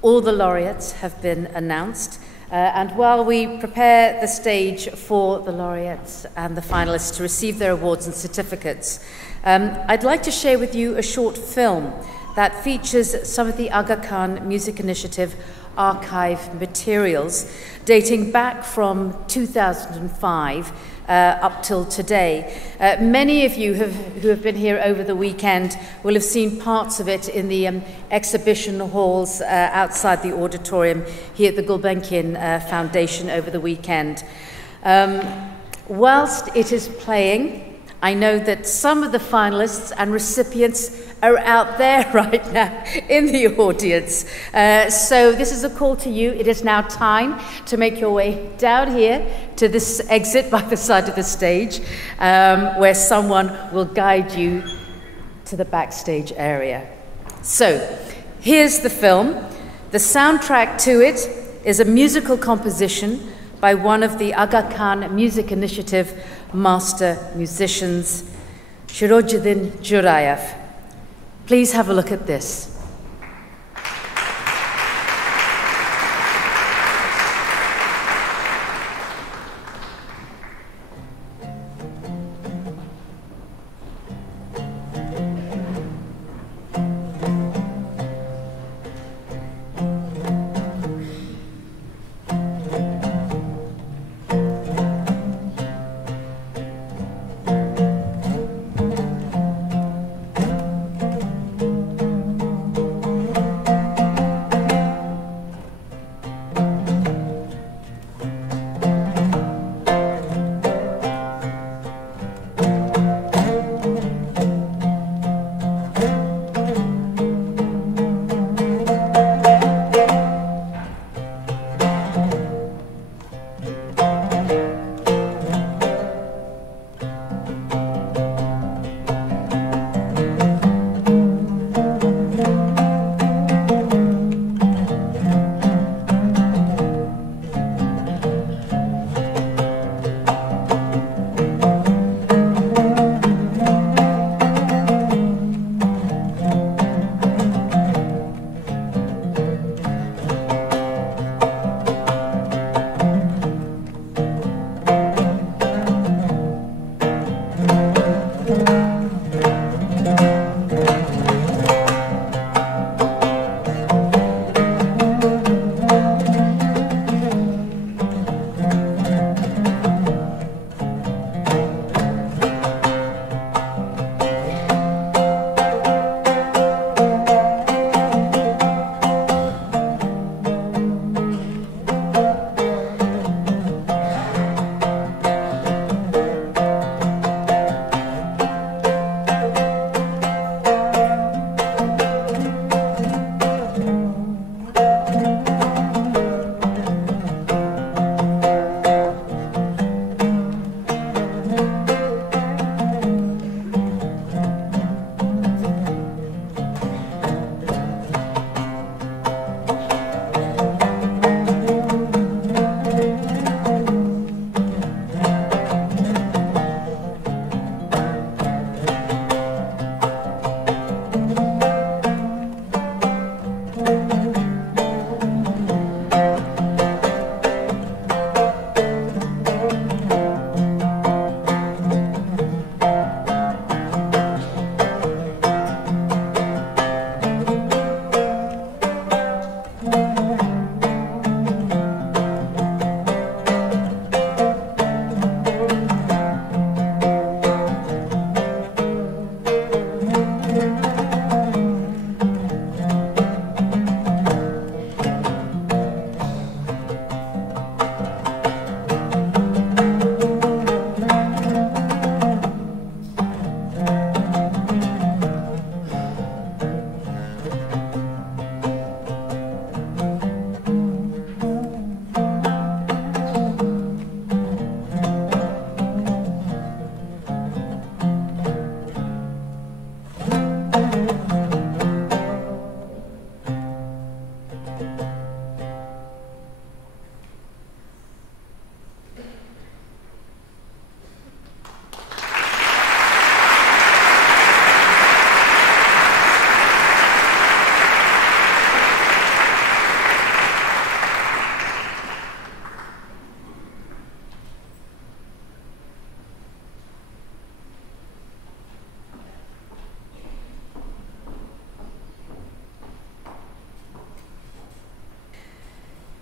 All the laureates have been announced, and while we prepare the stage for the laureates and the finalists to receive their awards and certificates, I'd like to share with you a short film that features some of the Aga Khan Music Initiative archive materials dating back from 2005 up till today. Many of you who have been here over the weekend will have seen parts of it in the exhibition halls outside the auditorium here at the Gulbenkian Foundation over the weekend. Whilst it is playing, I know that some of the finalists and recipients are out there right now in the audience. So this is a call to you. It is now time to make your way down here to this exit by the side of the stage, where someone will guide you to the backstage area. So, here's the film. The soundtrack to it is a musical composition by one of the Aga Khan Music Initiative master musicians, Shirojuddin Jurayev. Please have a look at this.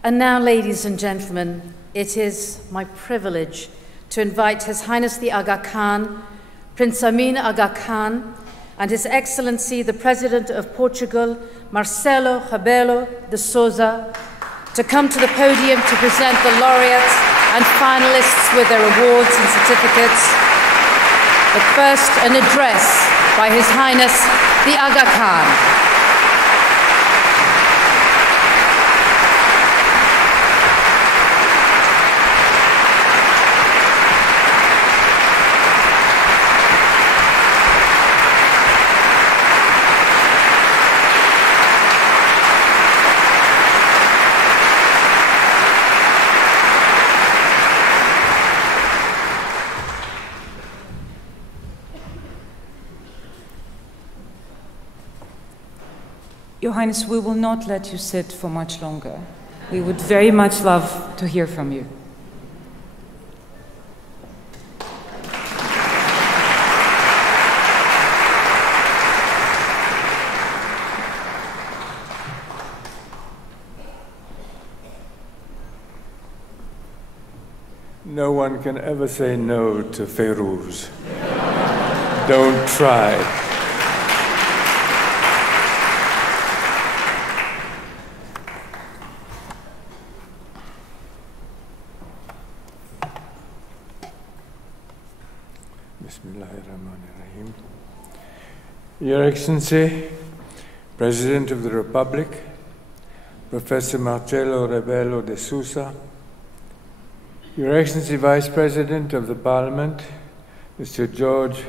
And now, ladies and gentlemen, it is my privilege to invite His Highness the Aga Khan, Prince Amyn Aga Khan, and His Excellency the President of Portugal, Marcelo Rebelo de Sousa, to come to the podium to present the laureates and finalists with their awards and certificates. But first, an address by His Highness the Aga Khan. Your Highness, we will not let you sit for much longer. We would very much love to hear from you. No one can ever say no to Ferouz. Don't try. Bismillahirrahmanirrahim. Your Excellency, President of the Republic, Professor Marcelo Rebelo de Sousa, Your Excellency, Vice President of the Parliament, Mr. George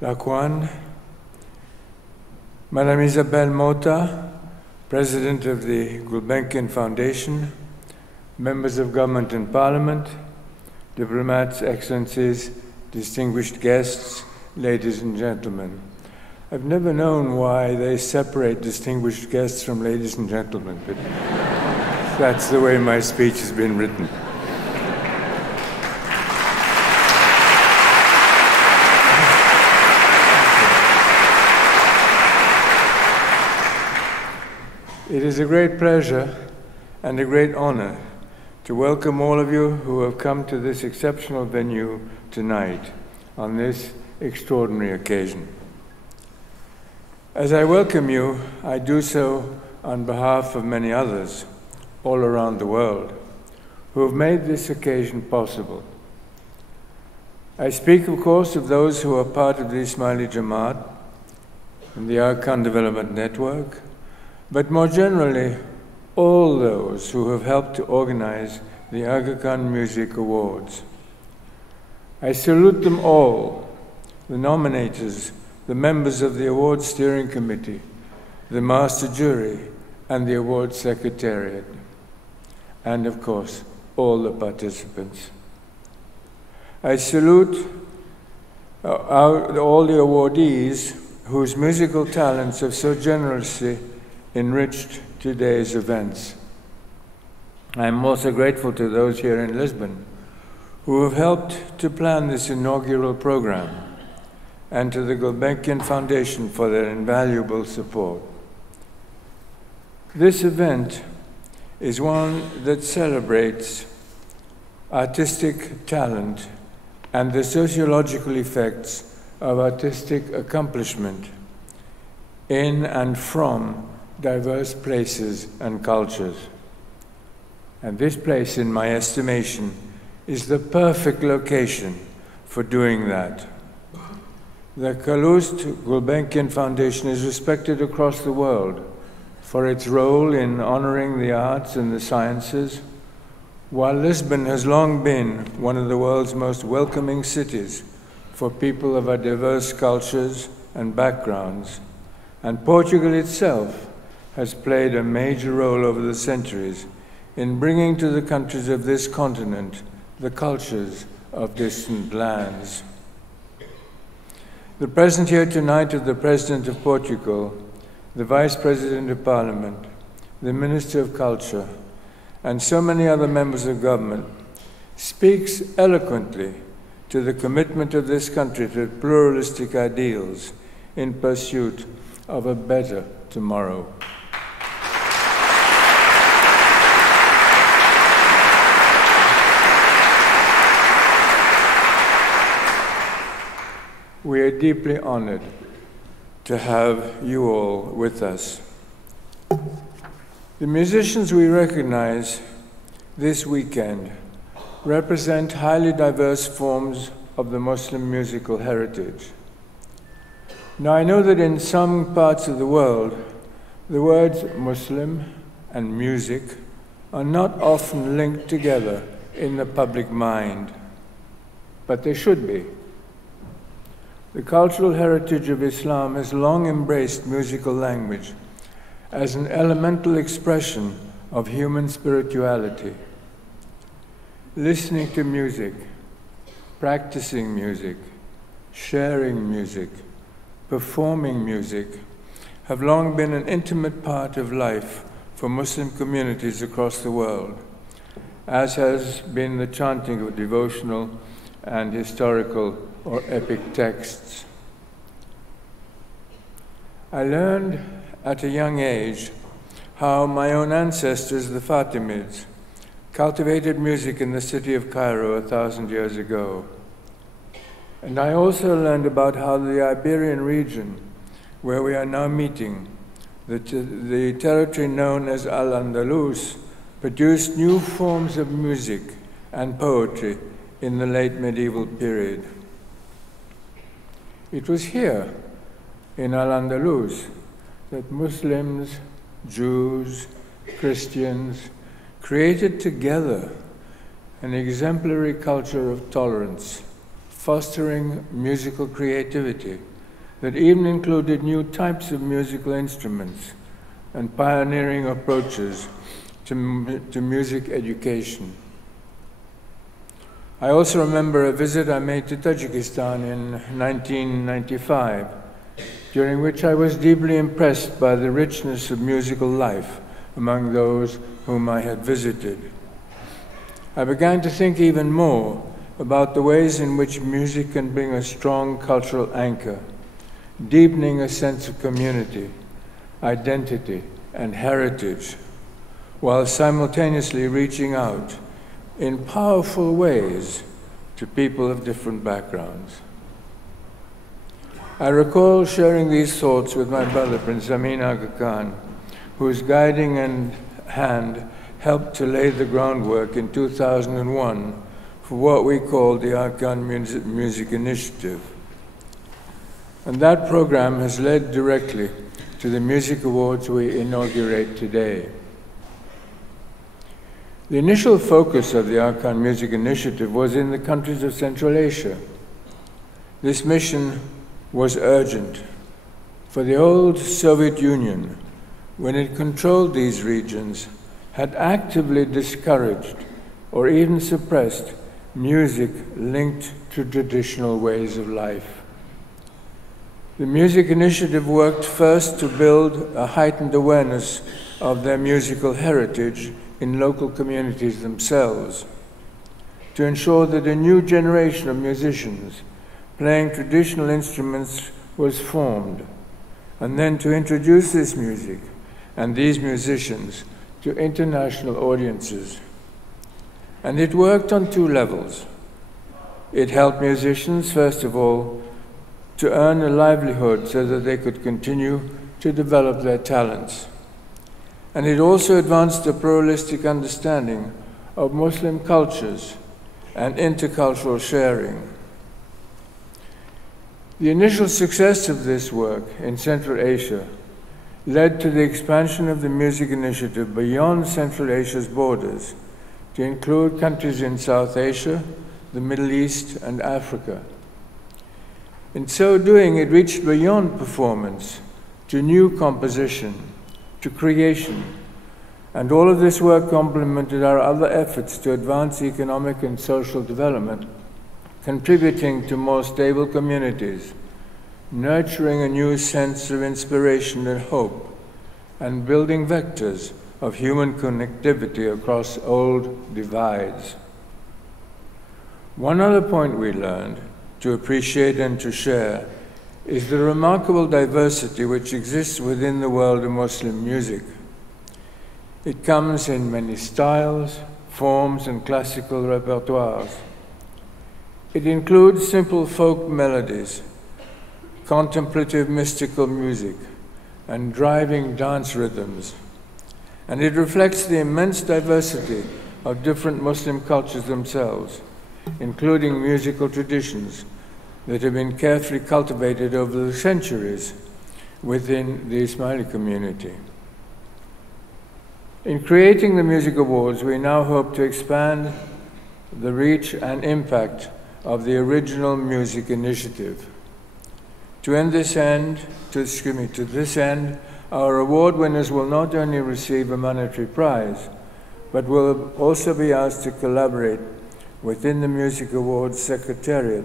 Laquan, Madame Isabel Mota, President of the Gulbenkian Foundation, members of government and parliament, diplomats, excellencies, distinguished guests, ladies and gentlemen. I've never known why they separate distinguished guests from ladies and gentlemen, but that's the way my speech has been written. It is a great pleasure and a great honor to welcome all of you who have come to this exceptional venue tonight on this extraordinary occasion. As I welcome you, I do so on behalf of many others all around the world who have made this occasion possible. I speak, of course, of those who are part of the Ismaili Jamaat and the Aga Khan Development Network, but more generally, all those who have helped to organize the Aga Khan Music Awards. I salute them all, the nominators, the members of the Awards Steering Committee, the Master Jury, and the Awards Secretariat, and of course, all the participants. I salute all the awardees whose musical talents have so generously enriched today's events. I am also grateful to those here in Lisbon who have helped to plan this inaugural program, and to the Gulbenkian Foundation for their invaluable support. This event is one that celebrates artistic talent and the sociological effects of artistic accomplishment in and from diverse places and cultures. And this place, in my estimation, is the perfect location for doing that. The Calouste Gulbenkian Foundation is respected across the world for its role in honoring the arts and the sciences, while Lisbon has long been one of the world's most welcoming cities for people of our diverse cultures and backgrounds, and Portugal itself has played a major role over the centuries in bringing to the countries of this continent the cultures of distant lands. The presence here tonight of the President of Portugal, the Vice President of Parliament, the Minister of Culture, and so many other members of government speaks eloquently to the commitment of this country to pluralistic ideals in pursuit of a better tomorrow. We are deeply honored to have you all with us. The musicians we recognize this weekend represent highly diverse forms of the Muslim musical heritage. Now, I know that in some parts of the world, the words Muslim and music are not often linked together in the public mind, but they should be. The cultural heritage of Islam has long embraced musical language as an elemental expression of human spirituality. Listening to music, practicing music, sharing music, performing music have long been an intimate part of life for Muslim communities across the world, as has been the chanting of devotional and historical or epic texts. I learned at a young age how my own ancestors, the Fatimids, cultivated music in the city of Cairo 1,000 years ago. And I also learned about how the Iberian region, where we are now meeting, the territory known as Al-Andalus, produced new forms of music and poetry in the late medieval period. It was here, in Al-Andalus, that Muslims, Jews, Christians created together an exemplary culture of tolerance, fostering musical creativity that even included new types of musical instruments and pioneering approaches to music education. I also remember a visit I made to Tajikistan in 1995, during which I was deeply impressed by the richness of musical life among those whom I had visited. I began to think even more about the ways in which music can bring a strong cultural anchor, deepening a sense of community, identity, and heritage, while simultaneously reaching out in powerful ways to people of different backgrounds. I recall sharing these thoughts with my brother, Prince Amyn Aga Khan, whose guiding hand helped to lay the groundwork in 2001 for what we called the Aga Khan Music Initiative. And that program has led directly to the music awards we inaugurate today. The initial focus of the Aga Khan Music Initiative was in the countries of Central Asia. This mission was urgent, for the old Soviet Union, when it controlled these regions, had actively discouraged or even suppressed music linked to traditional ways of life. The Music Initiative worked first to build a heightened awareness of their musical heritage in local communities themselves, to ensure that a new generation of musicians playing traditional instruments was formed, and then to introduce this music and these musicians to international audiences. And it worked on two levels. It helped musicians, first of all, to earn a livelihood so that they could continue to develop their talents. And it also advanced a pluralistic understanding of Muslim cultures and intercultural sharing. The initial success of this work in Central Asia led to the expansion of the Music Initiative beyond Central Asia's borders to include countries in South Asia, the Middle East, and Africa. In so doing, it reached beyond performance to new composition, to creation, and all of this work complemented our other efforts to advance economic and social development, contributing to more stable communities, nurturing a new sense of inspiration and hope, and building vectors of human connectivity across old divides. One other point we learned to appreciate and to share is the remarkable diversity which exists within the world of Muslim music. It comes in many styles, forms, and classical repertoires. It includes simple folk melodies, contemplative mystical music, and driving dance rhythms. And it reflects the immense diversity of different Muslim cultures themselves, including musical traditions that have been carefully cultivated over the centuries within the Ismaili community. In creating the Music Awards, we now hope to expand the reach and impact of the original Music Initiative. To this end, our award winners will not only receive a monetary prize, but will also be asked to collaborate within the Music Awards Secretariat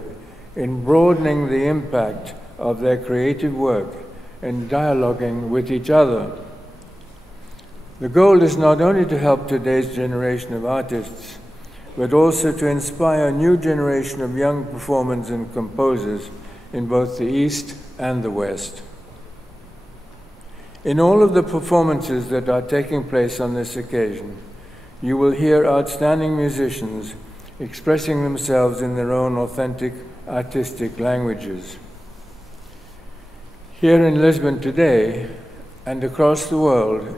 in broadening the impact of their creative work and dialoguing with each other. The goal is not only to help today's generation of artists, but also to inspire a new generation of young performers and composers in both the East and the West. In all of the performances that are taking place on this occasion, you will hear outstanding musicians expressing themselves in their own authentic artistic languages. Here in Lisbon today, and across the world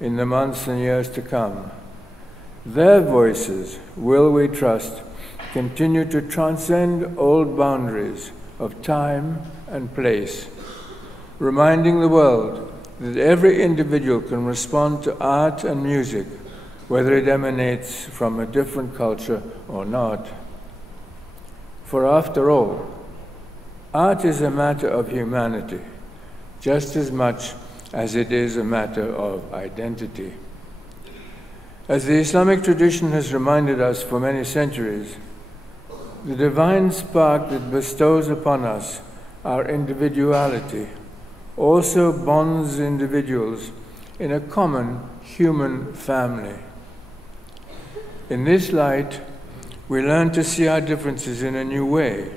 in the months and years to come, their voices, will we trust, continue to transcend old boundaries of time and place, reminding the world that every individual can respond to art and music, whether it emanates from a different culture or not. For after all, art is a matter of humanity, just as much as it is a matter of identity. As the Islamic tradition has reminded us for many centuries, the divine spark that bestows upon us our individuality also bonds individuals in a common human family. In this light, we learn to see our differences in a new way.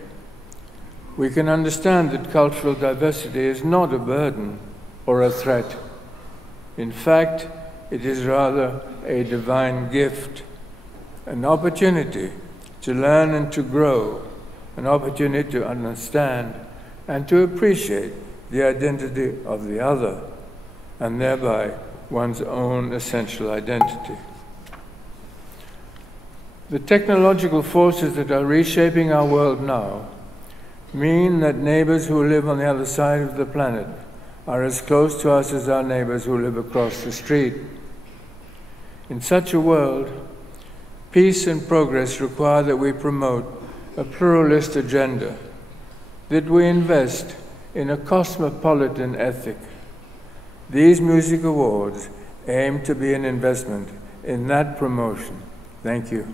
We can understand that cultural diversity is not a burden or a threat. In fact, it is rather a divine gift, an opportunity to learn and to grow, an opportunity to understand and to appreciate the identity of the other, and thereby one's own essential identity. The technological forces that are reshaping our world now mean that neighbors who live on the other side of the planet are as close to us as our neighbors who live across the street. In such a world, peace and progress require that we promote a pluralist agenda, that we invest in a cosmopolitan ethic. These music awards aim to be an investment in that promotion. Thank you.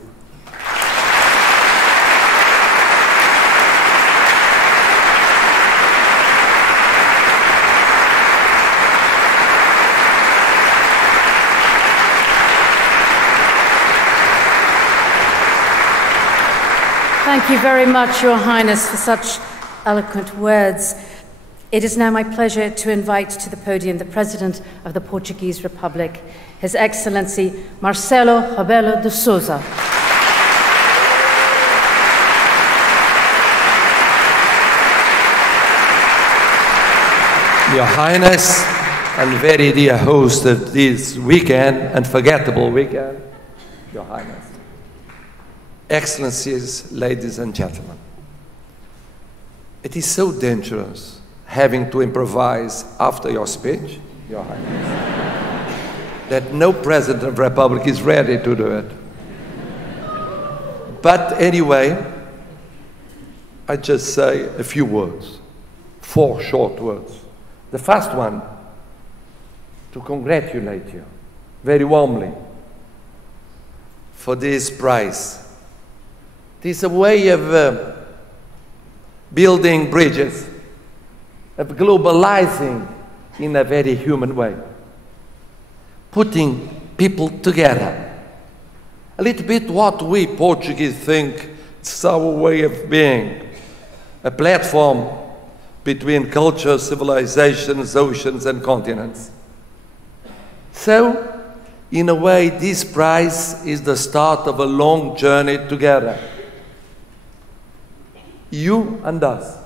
Thank you very much, Your Highness, for such eloquent words. It is now my pleasure to invite to the podium the President of the Portuguese Republic, His Excellency Marcelo Rebelo de Sousa. Your Highness and very dear host of this weekend, unforgettable weekend, Your Highness, Excellencies, ladies and gentlemen, it is so dangerous having to improvise after your speech, Your Highness, that no President of the Republic is ready to do it. But anyway, I just say a few words, 4 short words. The first one, to congratulate you very warmly for this prize. It is a way of building bridges, of globalizing in a very human way, putting people together. A little bit what we Portuguese think it's our way of being, a platform between cultures, civilizations, oceans and continents. So, in a way, this prize is the start of a long journey together. You and us,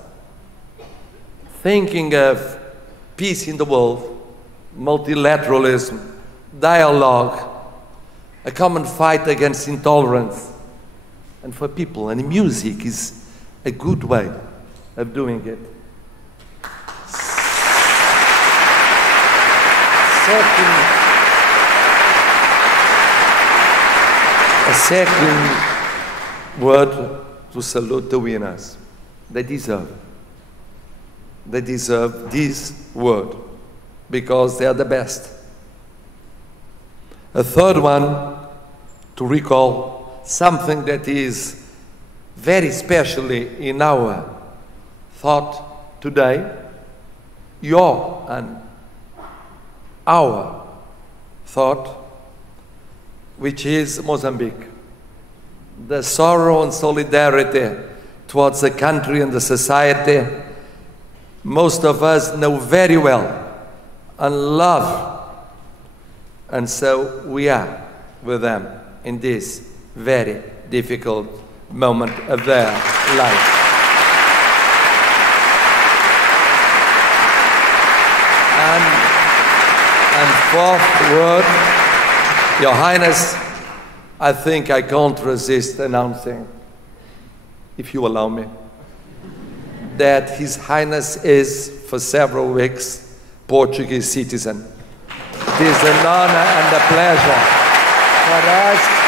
thinking of peace in the world, multilateralism, dialogue, a common fight against intolerance, and for people, and music is a good way of doing it. A second word to salute the winners. They deserve this word because they are the best. A third one, to recall something that is very specially in our thought today. your and our thought, which is Mozambique. The sorrow and solidarity towards the country and the society most of us know very well and love. And so we are with them in this very difficult moment of their life. And fourth word, Your Highness, I think I can't resist announcing, if you allow me, that His Highness is, for several weeks, Portuguese citizen. It is an honor and a pleasure for us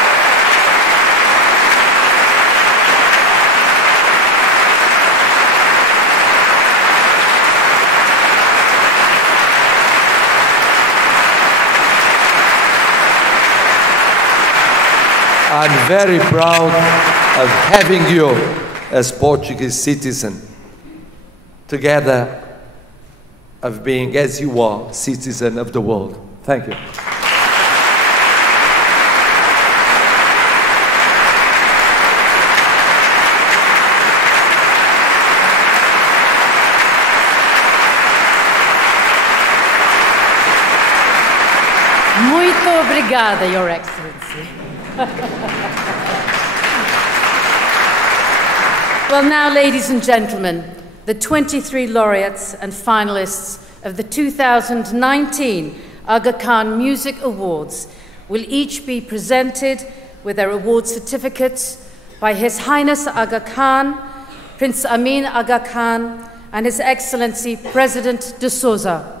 I'm very proud of having you as Portuguese citizen, together of being, as you are, citizen of the world. Thank you. Muito obrigada, Your Excellency. Well, now, ladies and gentlemen, the 23 laureates and finalists of the 2019 Aga Khan Music Awards will each be presented with their award certificates by His Highness Aga Khan, Prince Amyn Aga Khan, and His Excellency President de Sousa.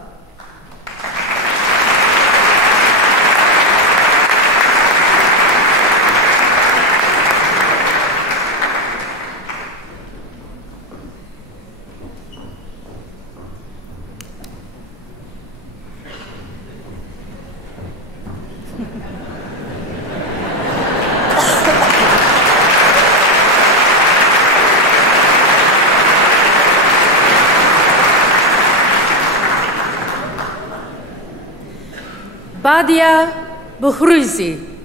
Badia Bukhruzi.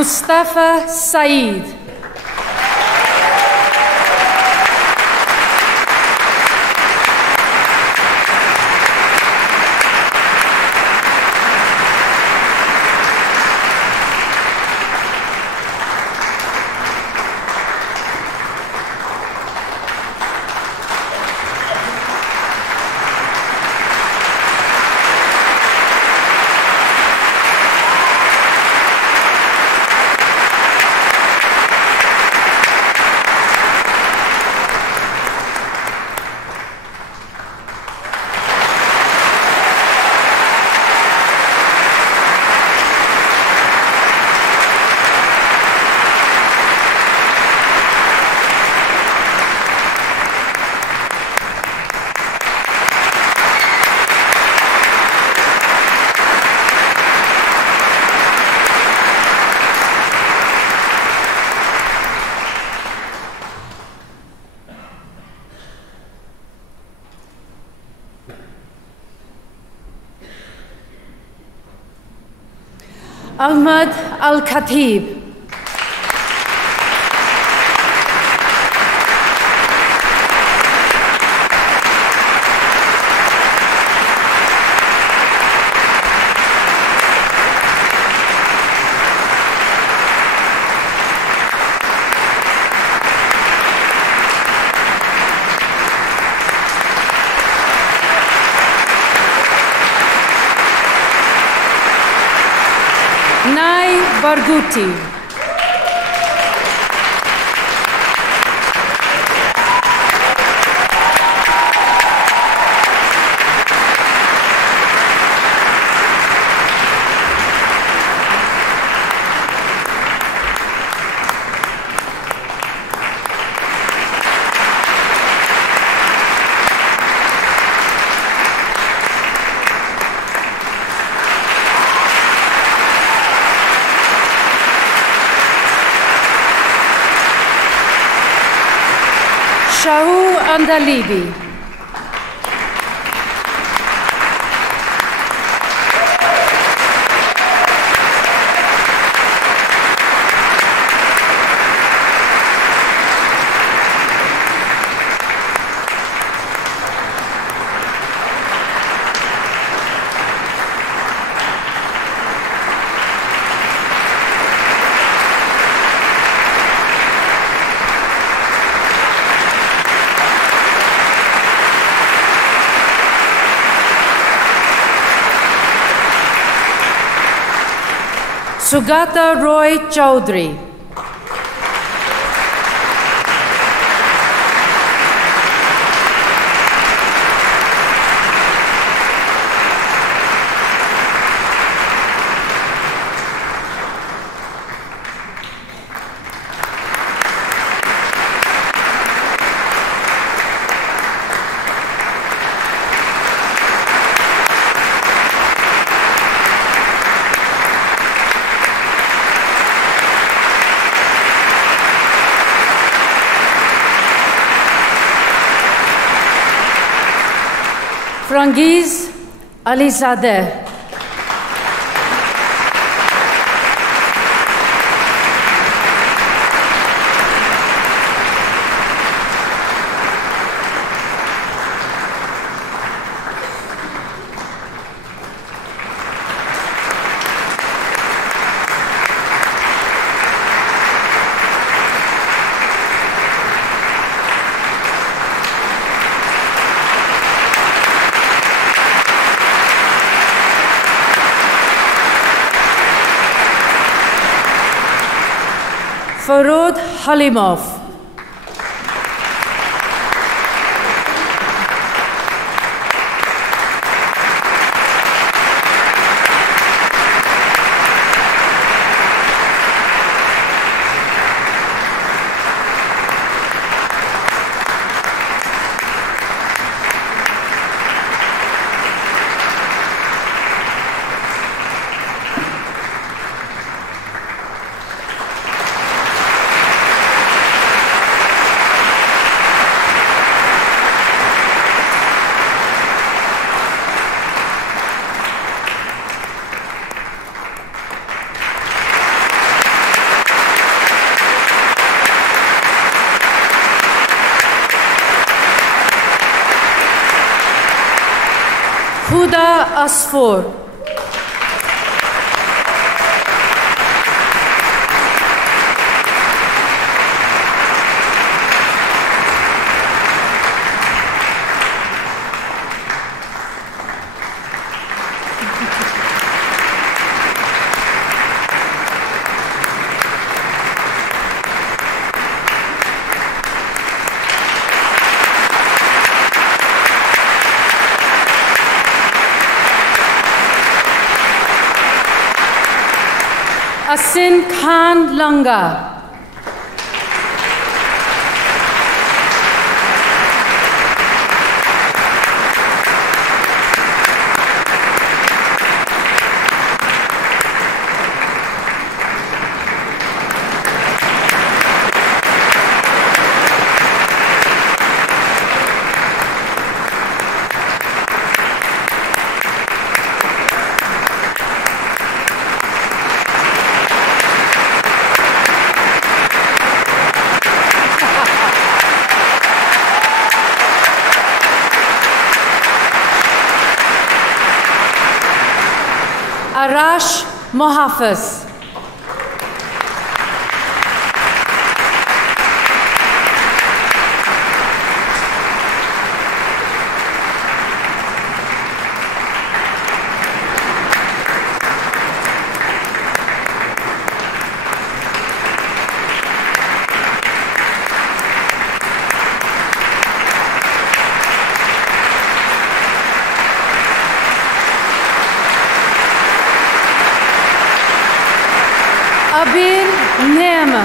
Mustafa Saeed. Ahmad Al-Khatib. Barghouti. Shahu Andalibi. Sugata Roy Chaudhary. Frangiz Alizadeh. Farod Halimov. Huda Asfour. Asin Khan Langa. Arash Mohafiz. Amyn Nema.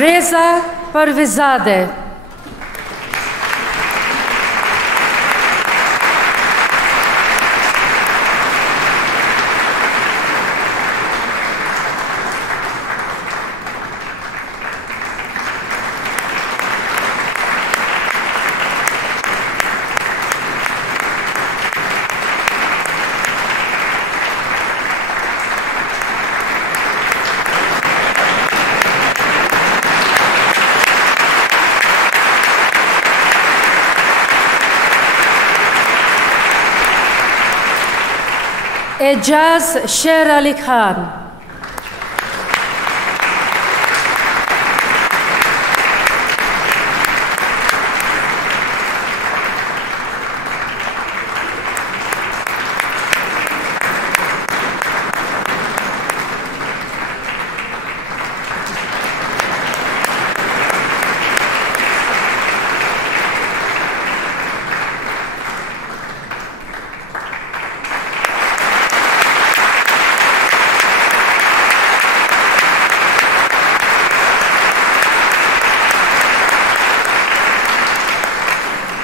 Reza Parvizadeh. Ejaz Sher Ali Khan.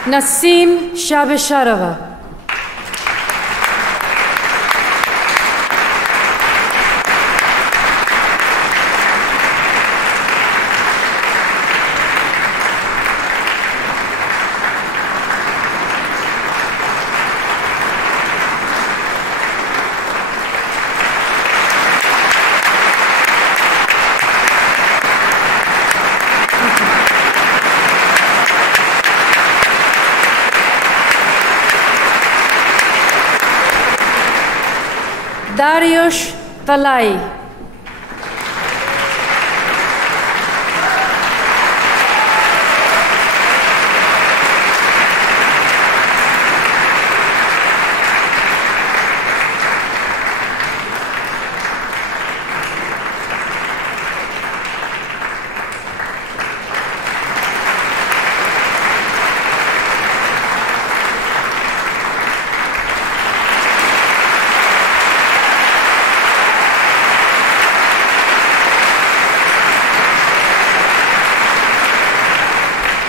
Nasim Shabesharova. Dariush Talai.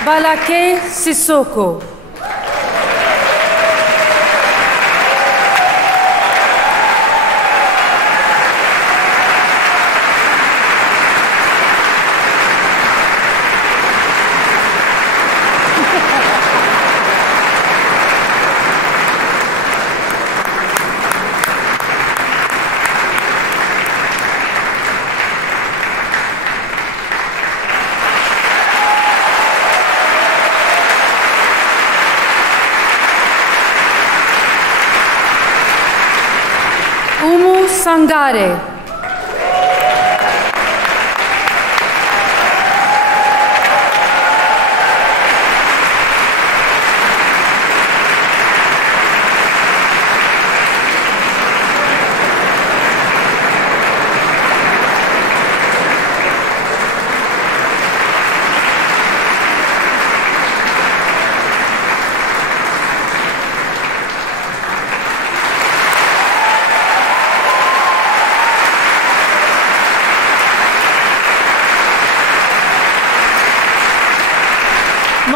Balake Sissoko. Sangare.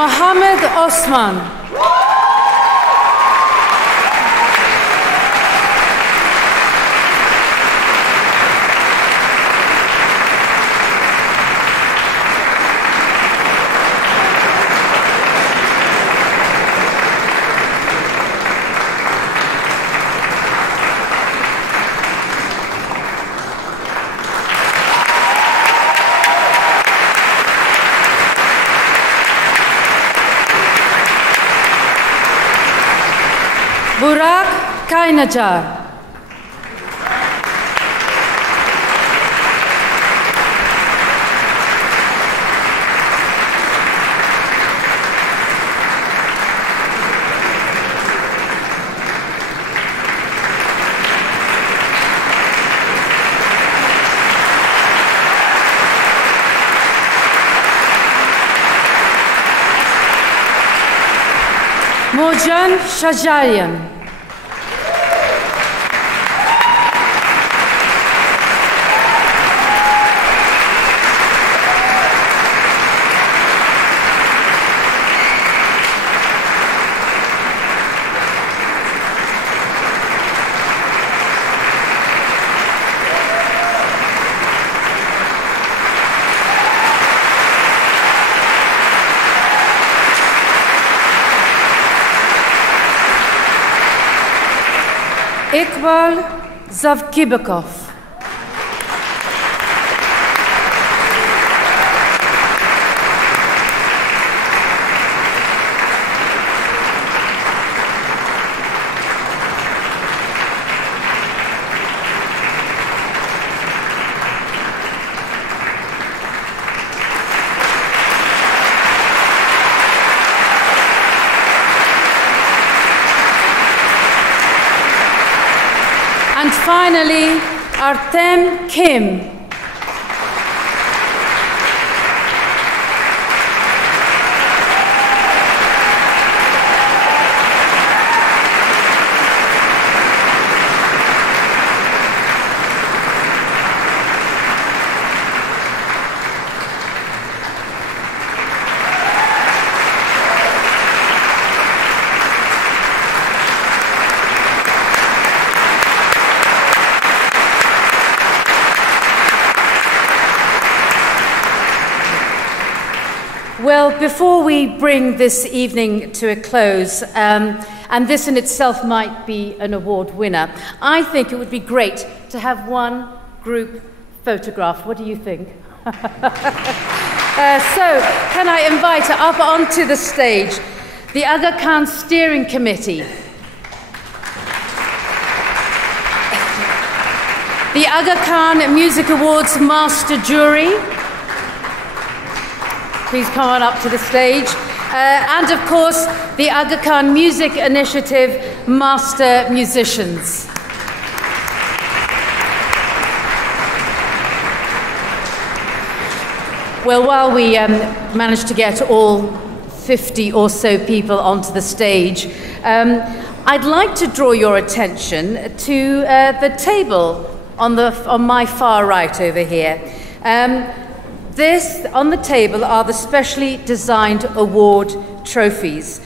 Mohammed Osman. Burak Kaynacar. Mojan Shajarian. Iqbal Zavkibakov. And finally, Artem Kim. Well, before we bring this evening to a close, and this in itself might be an award winner, I think it would be great to have one group photograph. What do you think? So, can I invite up onto the stage the Aga Khan Steering Committee, the Aga Khan Music Awards Master Jury. Please come on up to the stage. And of course, the Aga Khan Music Initiative Master Musicians. Well, while we managed to get all 50 or so people onto the stage, I'd like to draw your attention to the table on my far right over here. On the table are the specially designed award trophies.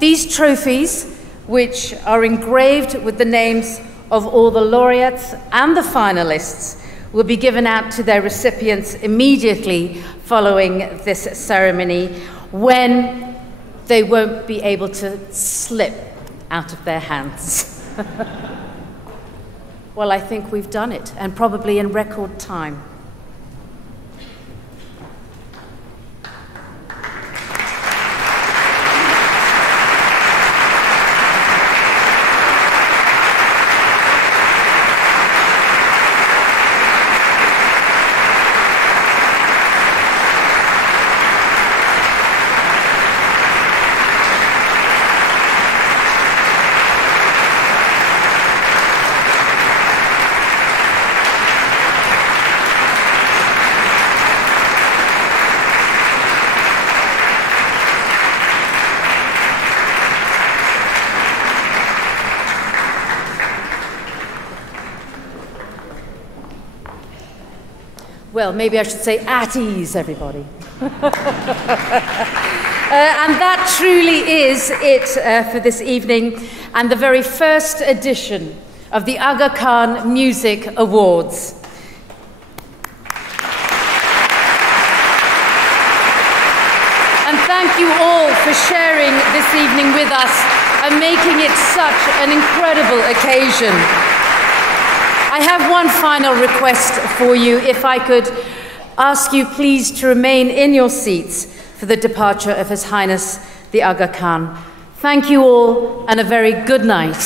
These trophies, which are engraved with the names of all the laureates and the finalists, will be given out to their recipients immediately following this ceremony, when they won't be able to slip out of their hands. Well, I think we've done it, and probably in record time. Well, maybe I should say at ease, everybody. And that truly is it for this evening, and the very first edition of the Aga Khan Music Awards. And thank you all for sharing this evening with us and making it such an incredible occasion. I have one final request for you, if I could ask you please to remain in your seats for the departure of His Highness the Aga Khan. Thank you all, and a very good night.